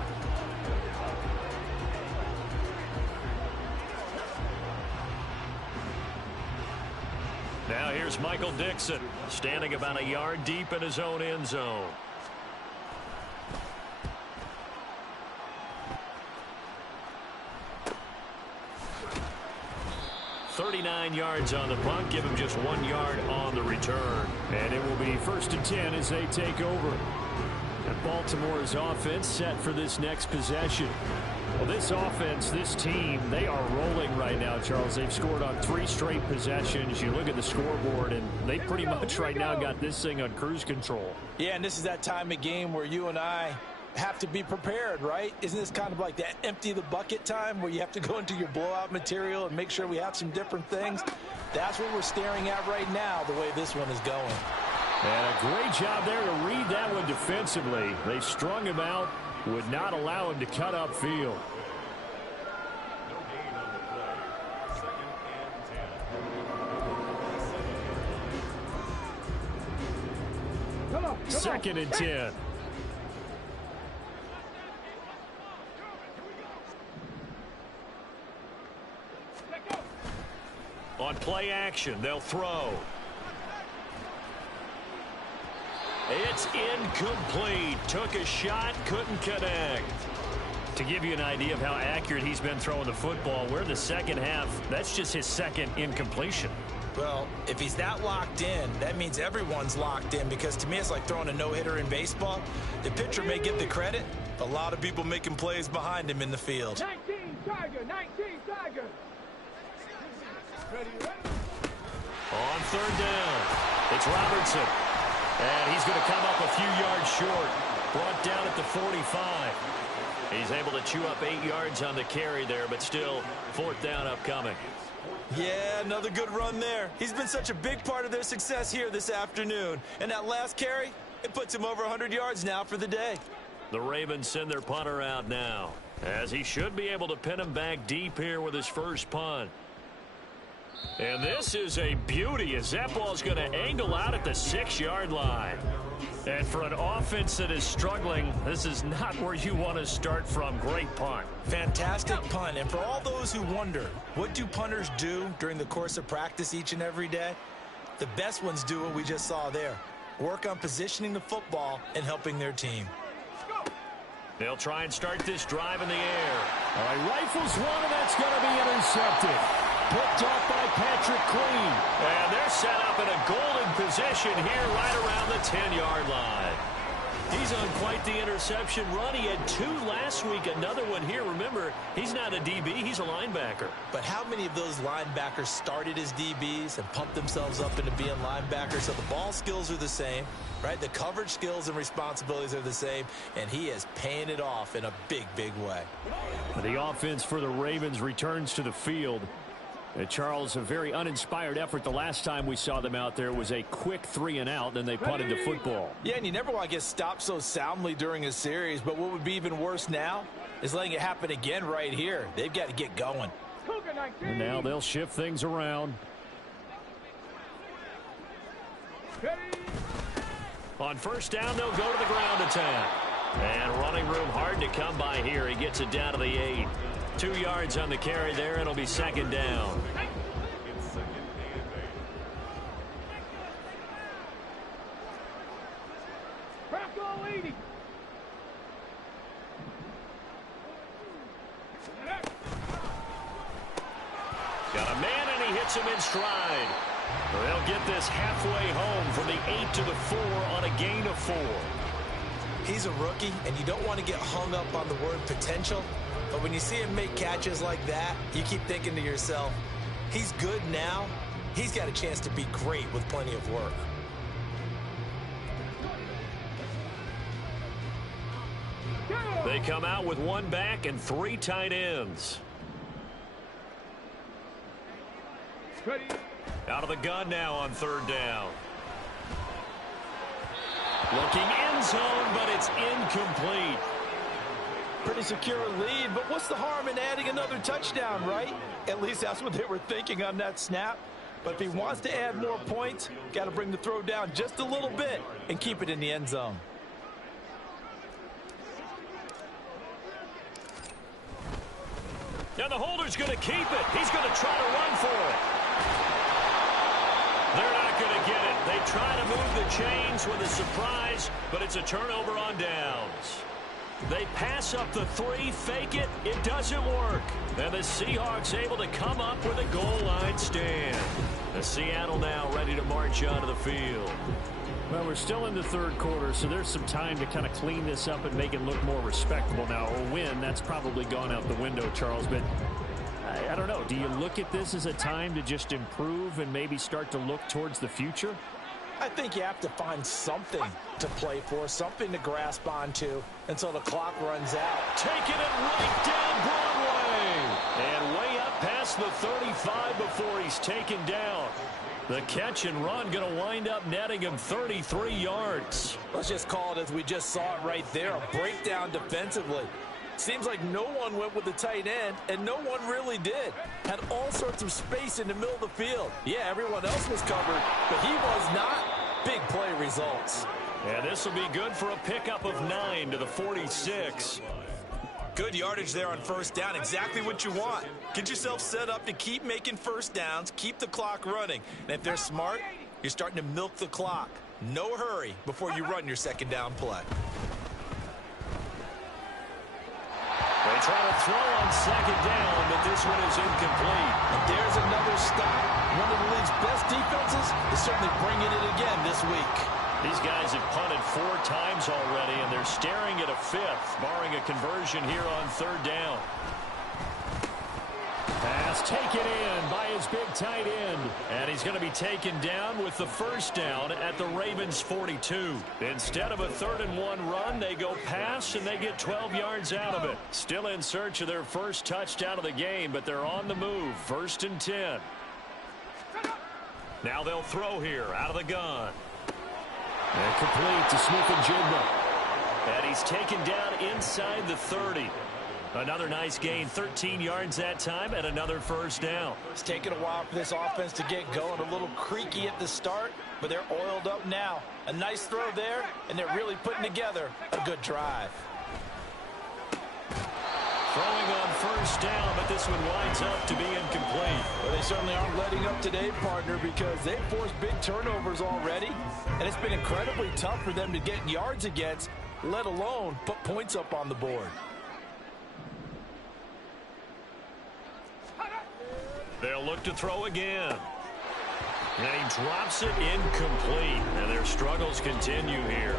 Now here's Michael Dixon, standing about a yard deep in his own end zone. $39 yards on the punt, give him just 1 yard on the return. And it will be 1st and 10 as they take over. And Baltimore's offense set for this next possession. Well, this offense, this team, they are rolling right now, Charles. They've scored on 3 straight possessions. You look at the scoreboard, and they pretty much right now got this thing on cruise control. Yeah, and this is that time of game where you and I have to be prepared, right? Isn't this kind of like that empty the bucket time where you have to go into your blowout material and make sure we have some different things? That's what we're staring at right now, the way this one is going. And a great job there to read that one defensively. They strung him out, would not allow him to cut upfield. Second and 10. On play action, they'll throw. It's incomplete. Took a shot, couldn't connect. To give you an idea of how accurate he's been throwing the football, we're in the second half. That's just his 2nd incompletion. Well, if he's that locked in, that means everyone's locked in, because to me it's like throwing a no-hitter in baseball. The pitcher may get the credit. A lot of people making plays behind him in the field. 19 Tiger, 19 Tiger. On 3rd down, it's Robertson. And he's going to come up a few yards short. Brought down at the 45. He's able to chew up 8 yards on the carry there, but still 4th down upcoming. Yeah, another good run there. He's been such a big part of their success here this afternoon. And that last carry, it puts him over 100 yards now for the day. The Ravens send their punter out now, as he should be able to pin him back deep here with his first punt. And this is a beauty as that ball's going to angle out at the 6-yard line. And for an offense that is struggling, this is not where you want to start from. Great punt. Fantastic punt. And for all those who wonder, what do punters do during the course of practice each and every day? The best ones do what we just saw there. Work on positioning the football and helping their team. They'll try and start this drive in the air. All right, rifles one, and that's going to be intercepted. Picked off by Patrick Queen. And they're set up in a golden position here right around the 10-yard line. He's on quite the interception run. He had 2 last week, another one here. Remember, he's not a DB, he's a linebacker. But how many of those linebackers started as DBs and pumped themselves up into being linebackers? So the ball skills are the same, right? The coverage skills and responsibilities are the same, and he is paying it off in a big, big way. The offense for the Ravens returns to the field. Charles, a very uninspired effort the last time we saw them out there. It was a quick 3-and-out, then they punted the football. Yeah, and you never want to get stopped so soundly during a series, but what would be even worse now is letting it happen again right here. They've got to get going. And now they'll shift things around. On first down, they'll go to the ground attack. And running room hard to come by here. He gets it down to the 8. 2 yards on the carry there. It'll be 2nd down. Got a man, and he hits him in stride. They'll get this halfway home from the 8 to the 4 on a gain of 4. He's a rookie, and you don't want to get hung up on the word potential. But when you see him make catches like that, you keep thinking to yourself, he's good now. He's got a chance to be great with plenty of work. They come out with 1 back and 3 tight ends. Out of the gun now on 3rd down. Looking end zone, but it's incomplete. Pretty secure lead, but what's the harm in adding another touchdown, right? At least that's what they were thinking on that snap. But if he wants to add more points, got to bring the throw down just a little bit and keep it in the end zone. And the holder's going to keep it. He's going to try to run for it. They're not going to get it. They try to move the chains with a surprise, but it's a turnover on downs. They pass up the 3, fake it. It doesn't work. And the Seahawks able to come up with a goal line stand. The Seattle now ready to march onto the field. Well, we're still in the 3rd quarter, so there's some time to kind of clean this up and make it look more respectable. Now, a win, that's probably gone out the window, Charles, but I don't know. Do you look at this as a time to just improve and maybe start to look towards the future? I think you have to find something to play for, something to grasp onto until the clock runs out. Taking it right down Broadway. And way up past the 35 before he's taken down. The catch and run going to wind up netting him 33 yards. Let's just call it as we just saw it right there, a breakdown defensively. Seems like no one went with the tight end, and no one really did. Had all sorts of space in the middle of the field. Yeah, everyone else was covered, but he was not. Big play results. And this will be good for a pickup of 9 to the 46. Good yardage there on first down. Exactly what you want. Get yourself set up to keep making first downs, keep the clock running. And if they're smart, you're starting to milk the clock. No hurry before you run your 2nd down play. They try to throw on 2nd down, but this one is incomplete. And there's another stop. One of the league's best defenses is certainly bringing it again this week. These guys have punted 4 times already, and they're staring at a 5th, barring a conversion here on 3rd down. Pass taken in by his big tight end. And he's going to be taken down with the first down at the Ravens' 42. Instead of a 3rd-and-1 run, they go pass, and they get 12 yards out of it. Still in search of their first touchdown of the game, but they're on the move. 1st and 10. Now they'll throw here out of the gun. And complete to Smith-Njigba. And he's taken down inside the 30. Another nice gain, 13 yards that time, and another first down. It's taken a while for this offense to get going. A little creaky at the start, but they're oiled up now. A nice throw there, and they're really putting together a good drive. Throwing on first down, but this one winds up to be incomplete. Well, they certainly aren't letting up today, partner, because they've forced big turnovers already, and it's been incredibly tough for them to get yards against, let alone put points up on the board. They'll look to throw again. And he drops it incomplete. And their struggles continue here.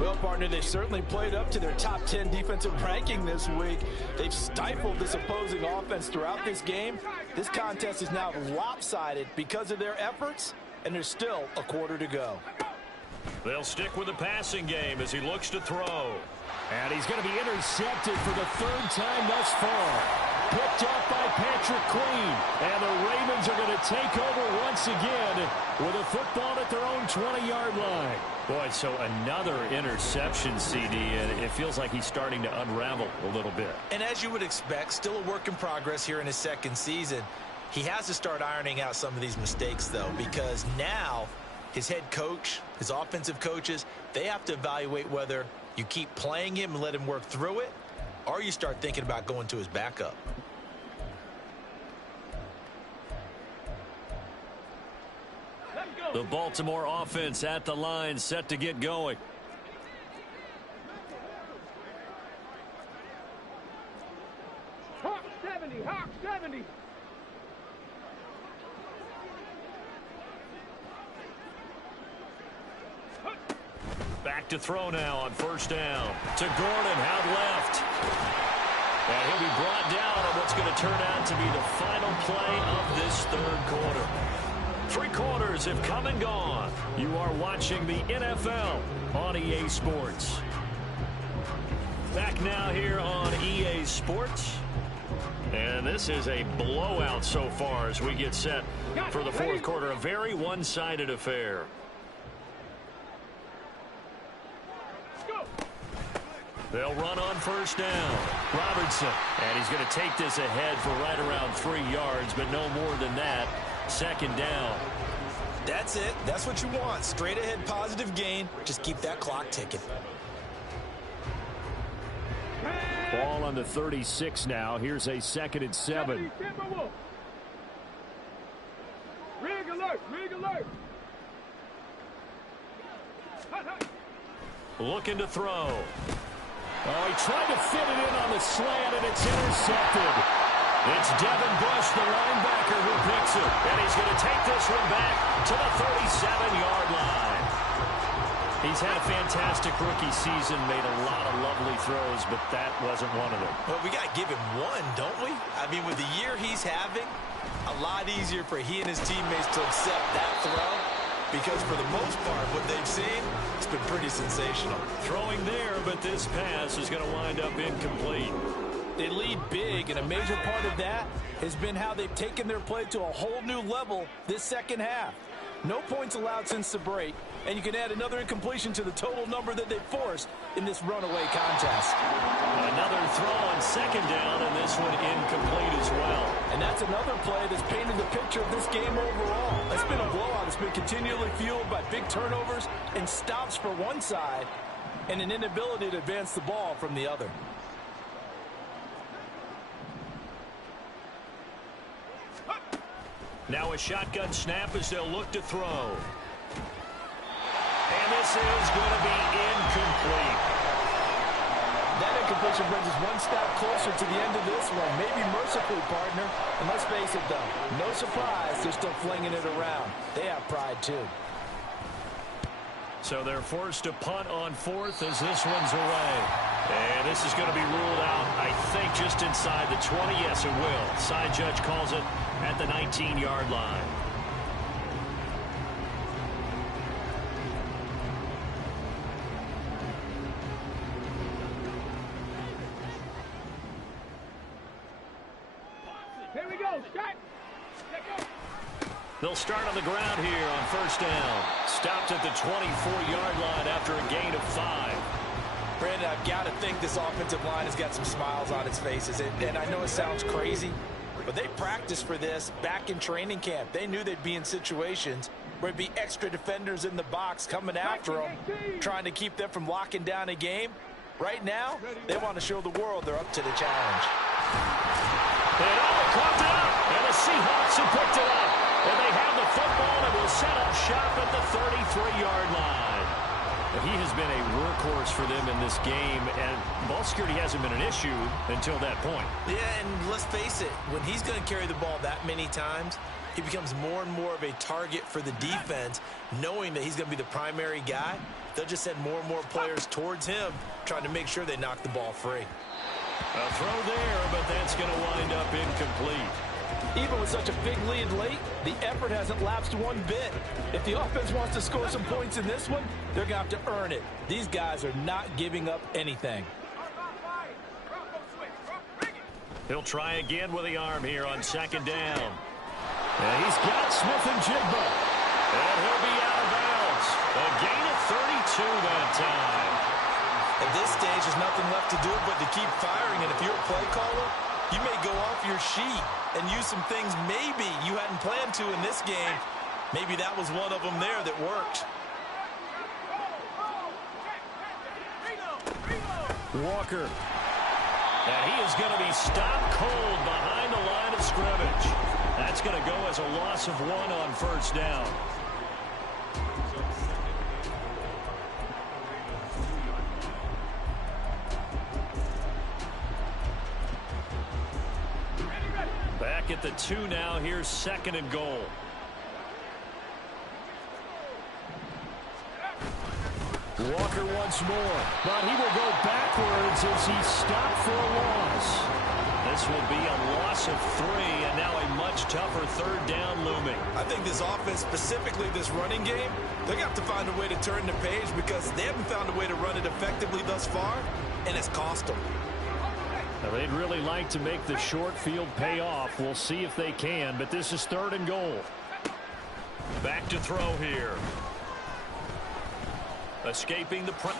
Well, partner, they certainly played up to their top 10 defensive ranking this week. They've stifled this opposing offense throughout this game. This contest is now lopsided because of their efforts, and there's still a quarter to go. They'll stick with the passing game as he looks to throw. And he's going to be intercepted for the 3rd time thus far. Picked up by Patrick Queen. And the Ravens are going to take over once again with a football at their own 20-yard line. Boy, so another interception, CD, and it feels like he's starting to unravel a little bit. And as you would expect, still a work in progress here in his 2nd season. He has to start ironing out some of these mistakes, though, because now his head coach, his offensive coaches, they have to evaluate whether you keep playing him and let him work through it, or you start thinking about going to his backup. The Baltimore offense at the line, set to get going. Hawk 70, Hawk 70. Back to throw now on first down. To Gordon, out left. And he'll be brought down on what's going to turn out to be the final play of this 3rd quarter. 3 quarters have come and gone. You are watching the NFL on EA Sports. Back now here on EA Sports. And this is a blowout so far as we get set for the 4th quarter. A very one-sided affair. They'll run on first down. Robertson. And he's going to take this ahead for right around 3 yards, but no more than that. 2nd down. That's it. That's what you want. Straight ahead positive gain. Just keep that clock ticking. Ball on the 36 now. Here's a 2nd and 7. Rig alert, rig alert. Looking to throw. Oh, he tried to fit it in on the slant, and it's intercepted. It's Devin Bush, the linebacker, who picks it. And he's going to take this one back to the 37-yard line. He's had a fantastic rookie season, made a lot of lovely throws, but that wasn't one of them. Well, we got to give him one, don't we? I mean, with the year he's having, a lot easier for he and his teammates to accept that throw. Because for the most part, what they've seen, it's been pretty sensational. Throwing there, but this pass is going to wind up incomplete. They lead big, and a major part of that has been how they've taken their play to a whole new level this 2nd half. No points allowed since the break, and you can add another incompletion to the total number that they've forced in this runaway contest. Another throw on 2nd down, and this one incomplete as well. And that's another play that's painted the picture of this game overall. It's been a blowout. It's been continually fueled by big turnovers and stops for one side and an inability to advance the ball from the other. Now a shotgun snap as they'll look to throw. And this is going to be incomplete. That incompletion brings us one step closer to the end of this one. Maybe mercifully, partner. And let's face it, though, no surprise they're still flinging it around. They have pride, too. So they're forced to punt on fourth as this one's away. And this is going to be ruled out, I think, just inside the 20. Yes, it will. Side judge calls it at the 19-yard line. Here we go, Scott. They'll start on the ground here on first down. Stopped at the 24-yard line after a gain of 5. Brandon, I've got to think this offensive line has got some smiles on its faces. And I know it sounds crazy, but they practiced for this back in training camp. They knew they'd be in situations where it'd be extra defenders in the box coming after them, trying to keep them from locking down a game. Right now, they want to show the world they're up to the challenge. And caught it up, and the Seahawks have picked it up. And they have the football and will set up shop at the 33-yard line. He has been a workhorse for them in this game, and ball security hasn't been an issue until that point. Yeah, and let's face it, when he's going to carry the ball that many times, he becomes more and more of a target for the defense, knowing that he's going to be the primary guy. They'll just send more and more players towards him, trying to make sure they knock the ball free. A throw there, but that's going to wind up incomplete. Even with such a big lead late, the effort hasn't lapsed one bit. If the offense wants to score some points in this one, they're going to have to earn it. These guys are not giving up anything. He'll try again with the arm here on second down. And he's got Smith and Jigba. And he'll be out of bounds. A gain of 32 that time. At this stage, there's nothing left to do but to keep firing. And if you're a play caller, you may go off your sheet and use some things maybe you hadn't planned to in this game. Maybe that was one of them there that worked. Walker. And he is going to be stopped cold behind the line of scrimmage. That's going to go as a loss of 1 on first down. Back at the 2 now. Here's second and goal. Walker once more, but he will go backwards as he's stopped for a loss. This will be a loss of 3, and now a much tougher third down looming. I think this offense, specifically this running game, they're going to have to find a way to turn the page because they haven't found a way to run it effectively thus far, and it's cost them. Now, they'd really like to make the short field pay off. We'll see if they can, but this is third and goal. Back to throw here. Escaping the press.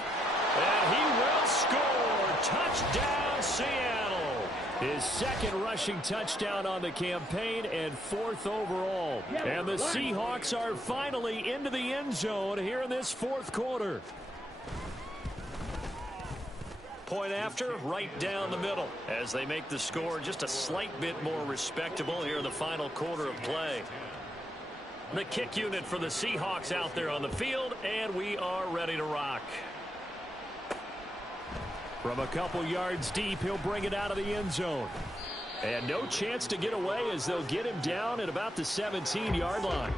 And he will score. Touchdown, Seattle. His second rushing touchdown on the campaign and 4th overall. And the Seahawks are finally into the end zone here in this 4th quarter. Point after, right down the middle as they make the score just a slight bit more respectable here in the final quarter of play. The kick unit for the Seahawks out there on the field, and we are ready to rock. From a couple yards deep, he'll bring it out of the end zone. And no chance to get away as they'll get him down at about the 17-yard line.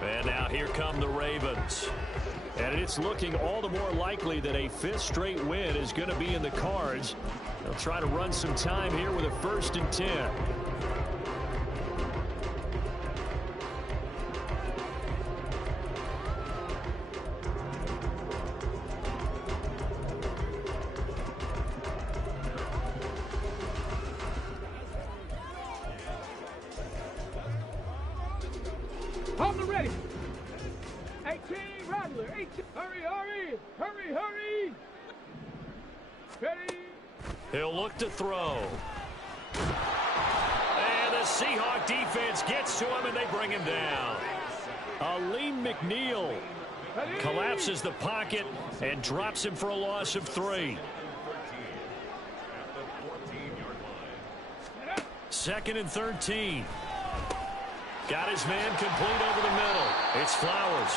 And now here come the Ravens. And it's looking all the more likely that a 5th straight win is going to be in the cards. They'll try to run some time here with a 1st and 10. Hold them ready. 18, Rattler. 18. Hurry, hurry. Hurry, hurry. Ready. He'll look to throw. And the Seahawk defense gets to him, and they bring him down. Aleem McNeil collapses the pocket and drops him for a loss of 3. 2nd and 13. Got his man complete over the middle. It's Flowers.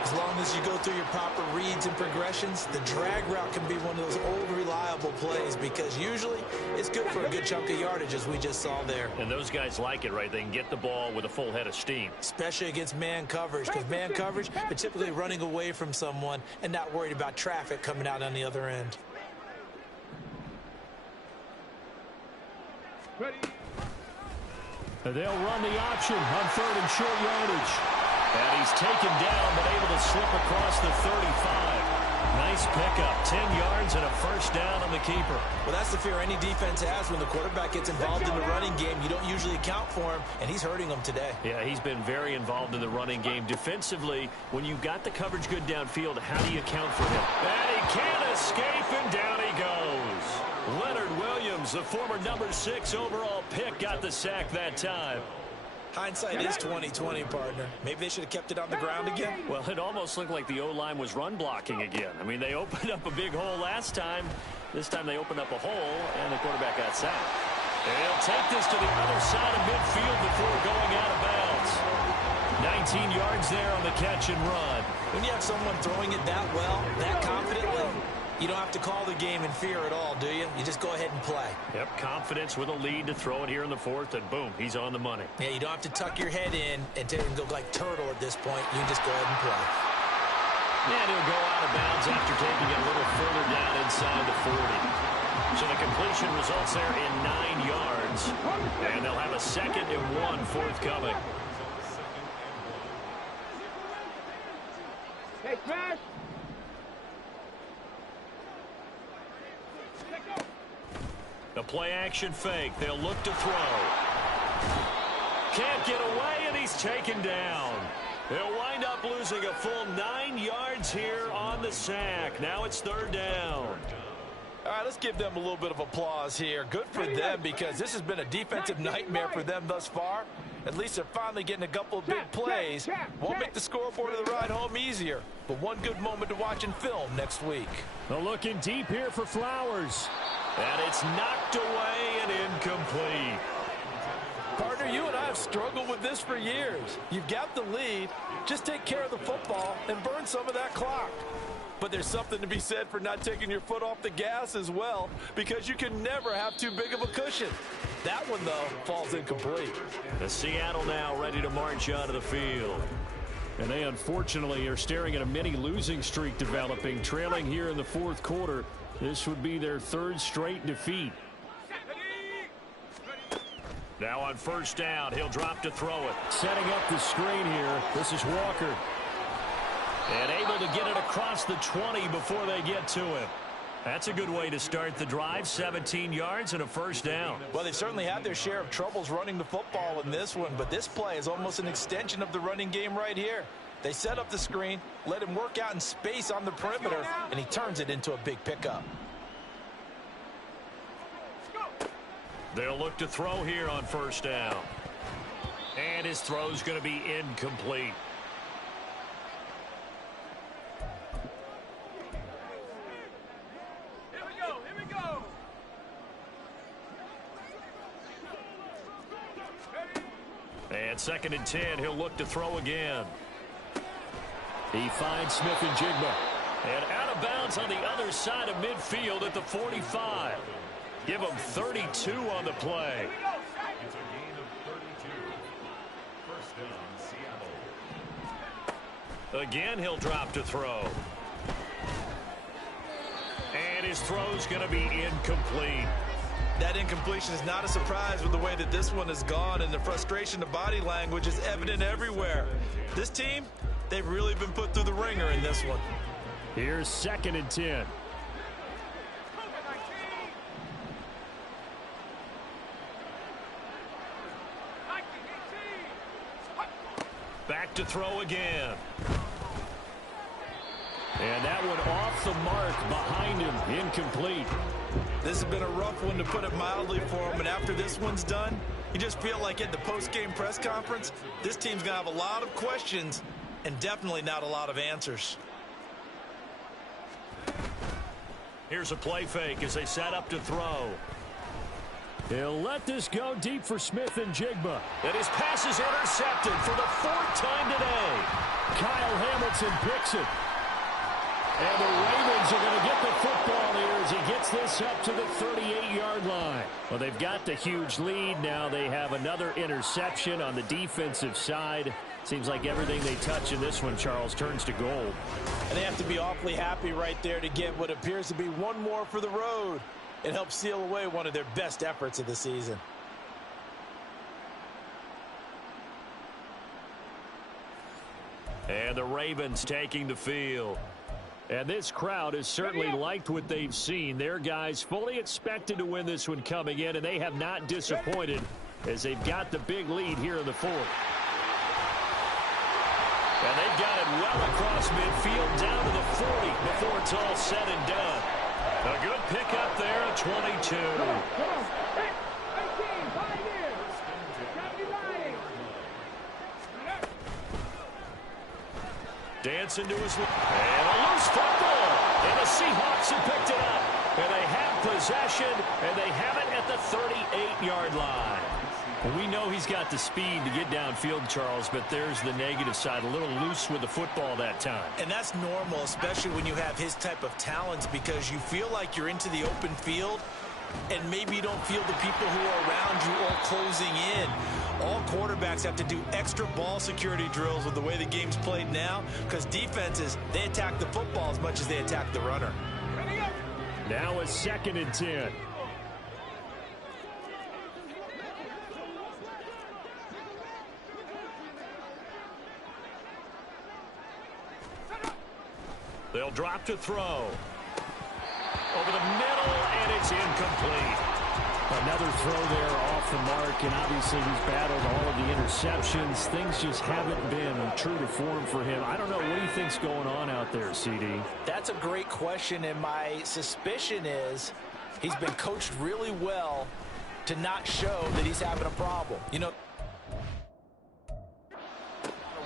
He's As long as you go through your proper reads and progressions, the drag route can be one of those old reliable plays because usually it's good for a good chunk of yardage, as we just saw there. And those guys like it, right? They can get the ball with a full head of steam. Especially against man coverage, because man coverage, they're typically running away from someone and not worried about traffic coming out on the other end. They'll run the option on 3rd and short yardage. And he's taken down, but able to slip across the 35. Nice pickup, 10 yards and a first down on the keeper. Well, that's the fear any defense has when the quarterback gets involved in the running game. You don't usually account for him, and he's hurting them today. Yeah, he's been very involved in the running game. Defensively, when you've got the coverage good downfield, how do you account for him? And he can't escape, and down he goes. Leonard Williams, the former number 6 overall pick, got the sack that time. Hindsight is 20/20, partner. Maybe they should have kept it on the ground again. Well, it almost looked like the O-line was run blocking again. I mean, they opened up a big hole last time. This time they opened up a hole, and the quarterback got sacked. And he'll take this to the other side of midfield before going out of bounds. 19 yards there on the catch and run. When you have someone throwing it that well, that confidently, you don't have to call the game in fear at all, do you? You just go ahead and play. Yep, confidence with a lead to throw it here in the 4th, and boom, he's on the money. Yeah, you don't have to tuck your head in and go like turtle at this point. You can just go ahead and play. And he'll go out of bounds after taking it a little further down inside the 40. So the completion results there in 9 yards, and they'll have a 2nd and 1 forthcoming. Hey, Smash! The play-action fake. They'll look to throw. Can't get away, and he's taken down. They'll wind up losing a full 9 yards here on the sack. Now it's 3rd down. All right, let's give them a little bit of applause here. Good for them because this has been a defensive nightmare for them thus far. At least they're finally getting a couple of big plays. Won't make the scoreboard of the ride home easier, but one good moment to watch in film next week. They're looking deep here for Flowers. And it's knocked away and incomplete. Partner, you and I have struggled with this for years. You've got the lead. Just take care of the football and burn some of that clock. But there's something to be said for not taking your foot off the gas as well, because you can never have too big of a cushion. That one, though, falls incomplete. The Seattle now ready to march onto the field. And they unfortunately are staring at a mini losing streak developing, trailing here in the 4th quarter. This would be their 3rd straight defeat. Now on 1st down, he'll drop to throw it. Setting up the screen here. This is Walker. And able to get it across the 20 before they get to him. That's a good way to start the drive. 17 yards and a 1st down. Well, they've certainly had their share of troubles running the football in this one, but this play is almost an extension of the running game right here. They set up the screen, let him work out in space on the perimeter, and he turns it into a big pickup. They'll look to throw here on 1st down. And his throw's going to be incomplete. Here we go! And 2nd and 10, he'll look to throw again. He finds Smith and Jigba. And out of bounds on the other side of midfield at the 45. Give him 32 on the play. It's a gain of 32. 1st down, Seattle. Again, he'll drop to throw. And his throw's going to be incomplete. That incompletion is not a surprise with the way that this one has gone, and the frustration of body language is evident everywhere. This team, they've really been put through the ringer in this one. Here's 2nd and 10. Back to throw again. And that one off the mark behind him, incomplete. This has been a rough one, to put it mildly, for him, and after this one's done, you just feel like at the post-game press conference, this team's going to have a lot of questions and definitely not a lot of answers. Here's a play fake as they set up to throw. He'll let this go deep for Smith and Jigba. And his pass is intercepted for the 4th time today. Kyle Hamilton picks it. And the Ravens are going to get the football here as he gets this up to the 38-yard line. Well, they've got the huge lead. Now they have another interception on the defensive side. Seems like everything they touch in this one, Charles, turns to gold. And they have to be awfully happy right there to get what appears to be one more for the road. It helps seal away one of their best efforts of the season. And the Ravens taking the field. And this crowd has certainly liked what they've seen. Their guys fully expected to win this one coming in, and they have not disappointed as they've got the big lead here in the 4th. And they've got it well across midfield down to the 40 before it's all said and done. A good pickup there at 22. Dancing to his left. And a loose football. And the Seahawks have picked it up. And they have possession, and they have it at the 38-yard line. Well, we know he's got the speed to get downfield, Charles, but there's the negative side. A little loose with the football that time. And that's normal, especially when you have his type of talents, because you feel like you're into the open field, and maybe you don't feel the people who are around you or closing in. All quarterbacks have to do extra ball security drills with the way the game's played now, because defenses, they attack the football as much as they attack the runner. Now a 2nd and 10. They'll drop to throw. Over the middle, and it's incomplete. Another throw there off the mark, and obviously he's battled all of the interceptions. Things just haven't been true to form for him. I don't know. What do you think's going on out there, CD? That's a great question, and my suspicion is he's been coached really well to not show that he's having a problem. You know,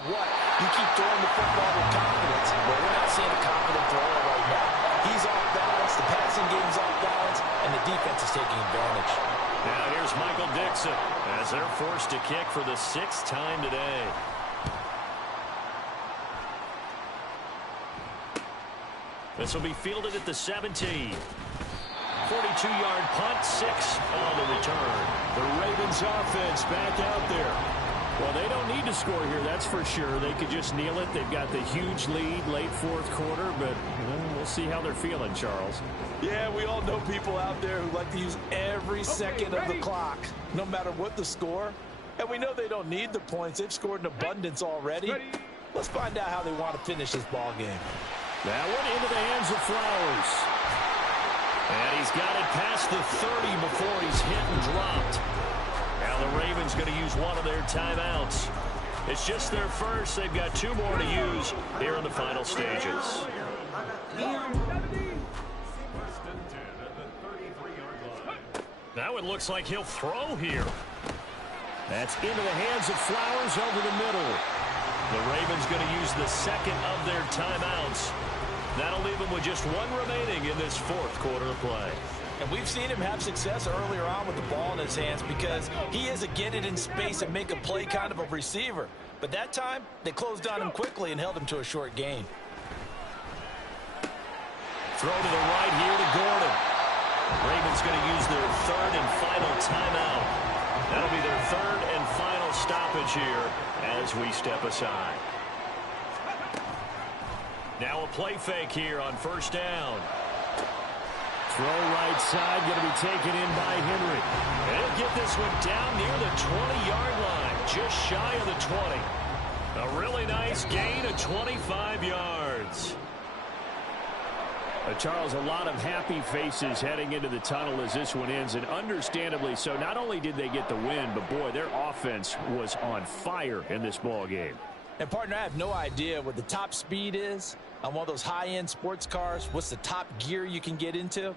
what? You keep throwing the football with confidence. Well, we're not seeing a confident thrower right now. He's off balance, the passing game's off balance, and the defense is taking advantage. Now here's Michael Dixon as they're forced to kick for the 6th time today. This will be fielded at the 17. 42-yard punt, 6 on the return. The Ravens offense back out there. Well, they don't need to score here, that's for sure. They could just kneel it. They've got the huge lead late 4th quarter, but we'll see how they're feeling, Charles. Yeah, we all know people out there who like to use every second of the clock, no matter what the score. And we know they don't need the points. They've scored in abundance already. Let's find out how they want to finish this ball game. That one into the hands of Flowers. And he's got it past the 30 before he's hit and dropped. Now the Ravens going to use one of their timeouts. It's just their first. They've got 2 more to use here in the final stages. Now it looks like he'll throw here. That's into the hands of Flowers over the middle. The Ravens going to use the 2nd of their timeouts. That'll leave them with just 1 remaining in this 4th quarter of play. And we've seen him have success earlier on with the ball in his hands because he is a get it in space and make a play kind of a receiver. But that time, they closed on him quickly and held him to a short gain. Throw to the right here to Gordon. Ravens going to use their 3rd and final timeout. That'll be their 3rd and final stoppage here as we step aside. Now a play fake here on 1st down. Throw right side, going to be taken in by Henry. And he'll get this one down near the 20-yard line, just shy of the 20. A really nice gain of 25 yards. Charles, a lot of happy faces heading into the tunnel as this one ends, and understandably so. Not only did they get the win, but boy, their offense was on fire in this ball game. And partner, I have no idea what the top speed is on one of those high-end sports cars. What's the top gear you can get into?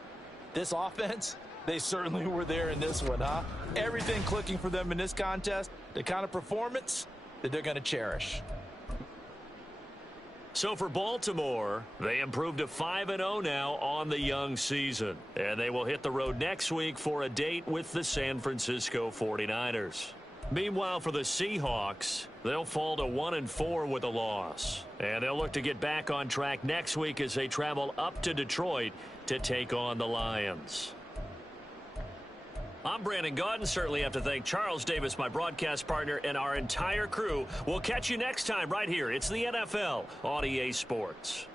This offense, they certainly were there in this one, huh? Everything clicking for them in this contest, the kind of performance that they're going to cherish. So for Baltimore, they improved to 5-0 now on the young season. And they will hit the road next week for a date with the San Francisco 49ers. Meanwhile, for the Seahawks, they'll fall to 1-4 with a loss. And they'll look to get back on track next week as they travel up to Detroit to take on the Lions. I'm Brandon Gaudin. Certainly have to thank Charles Davis, my broadcast partner, and our entire crew. We'll catch you next time right here. It's the NFL on EA Sports.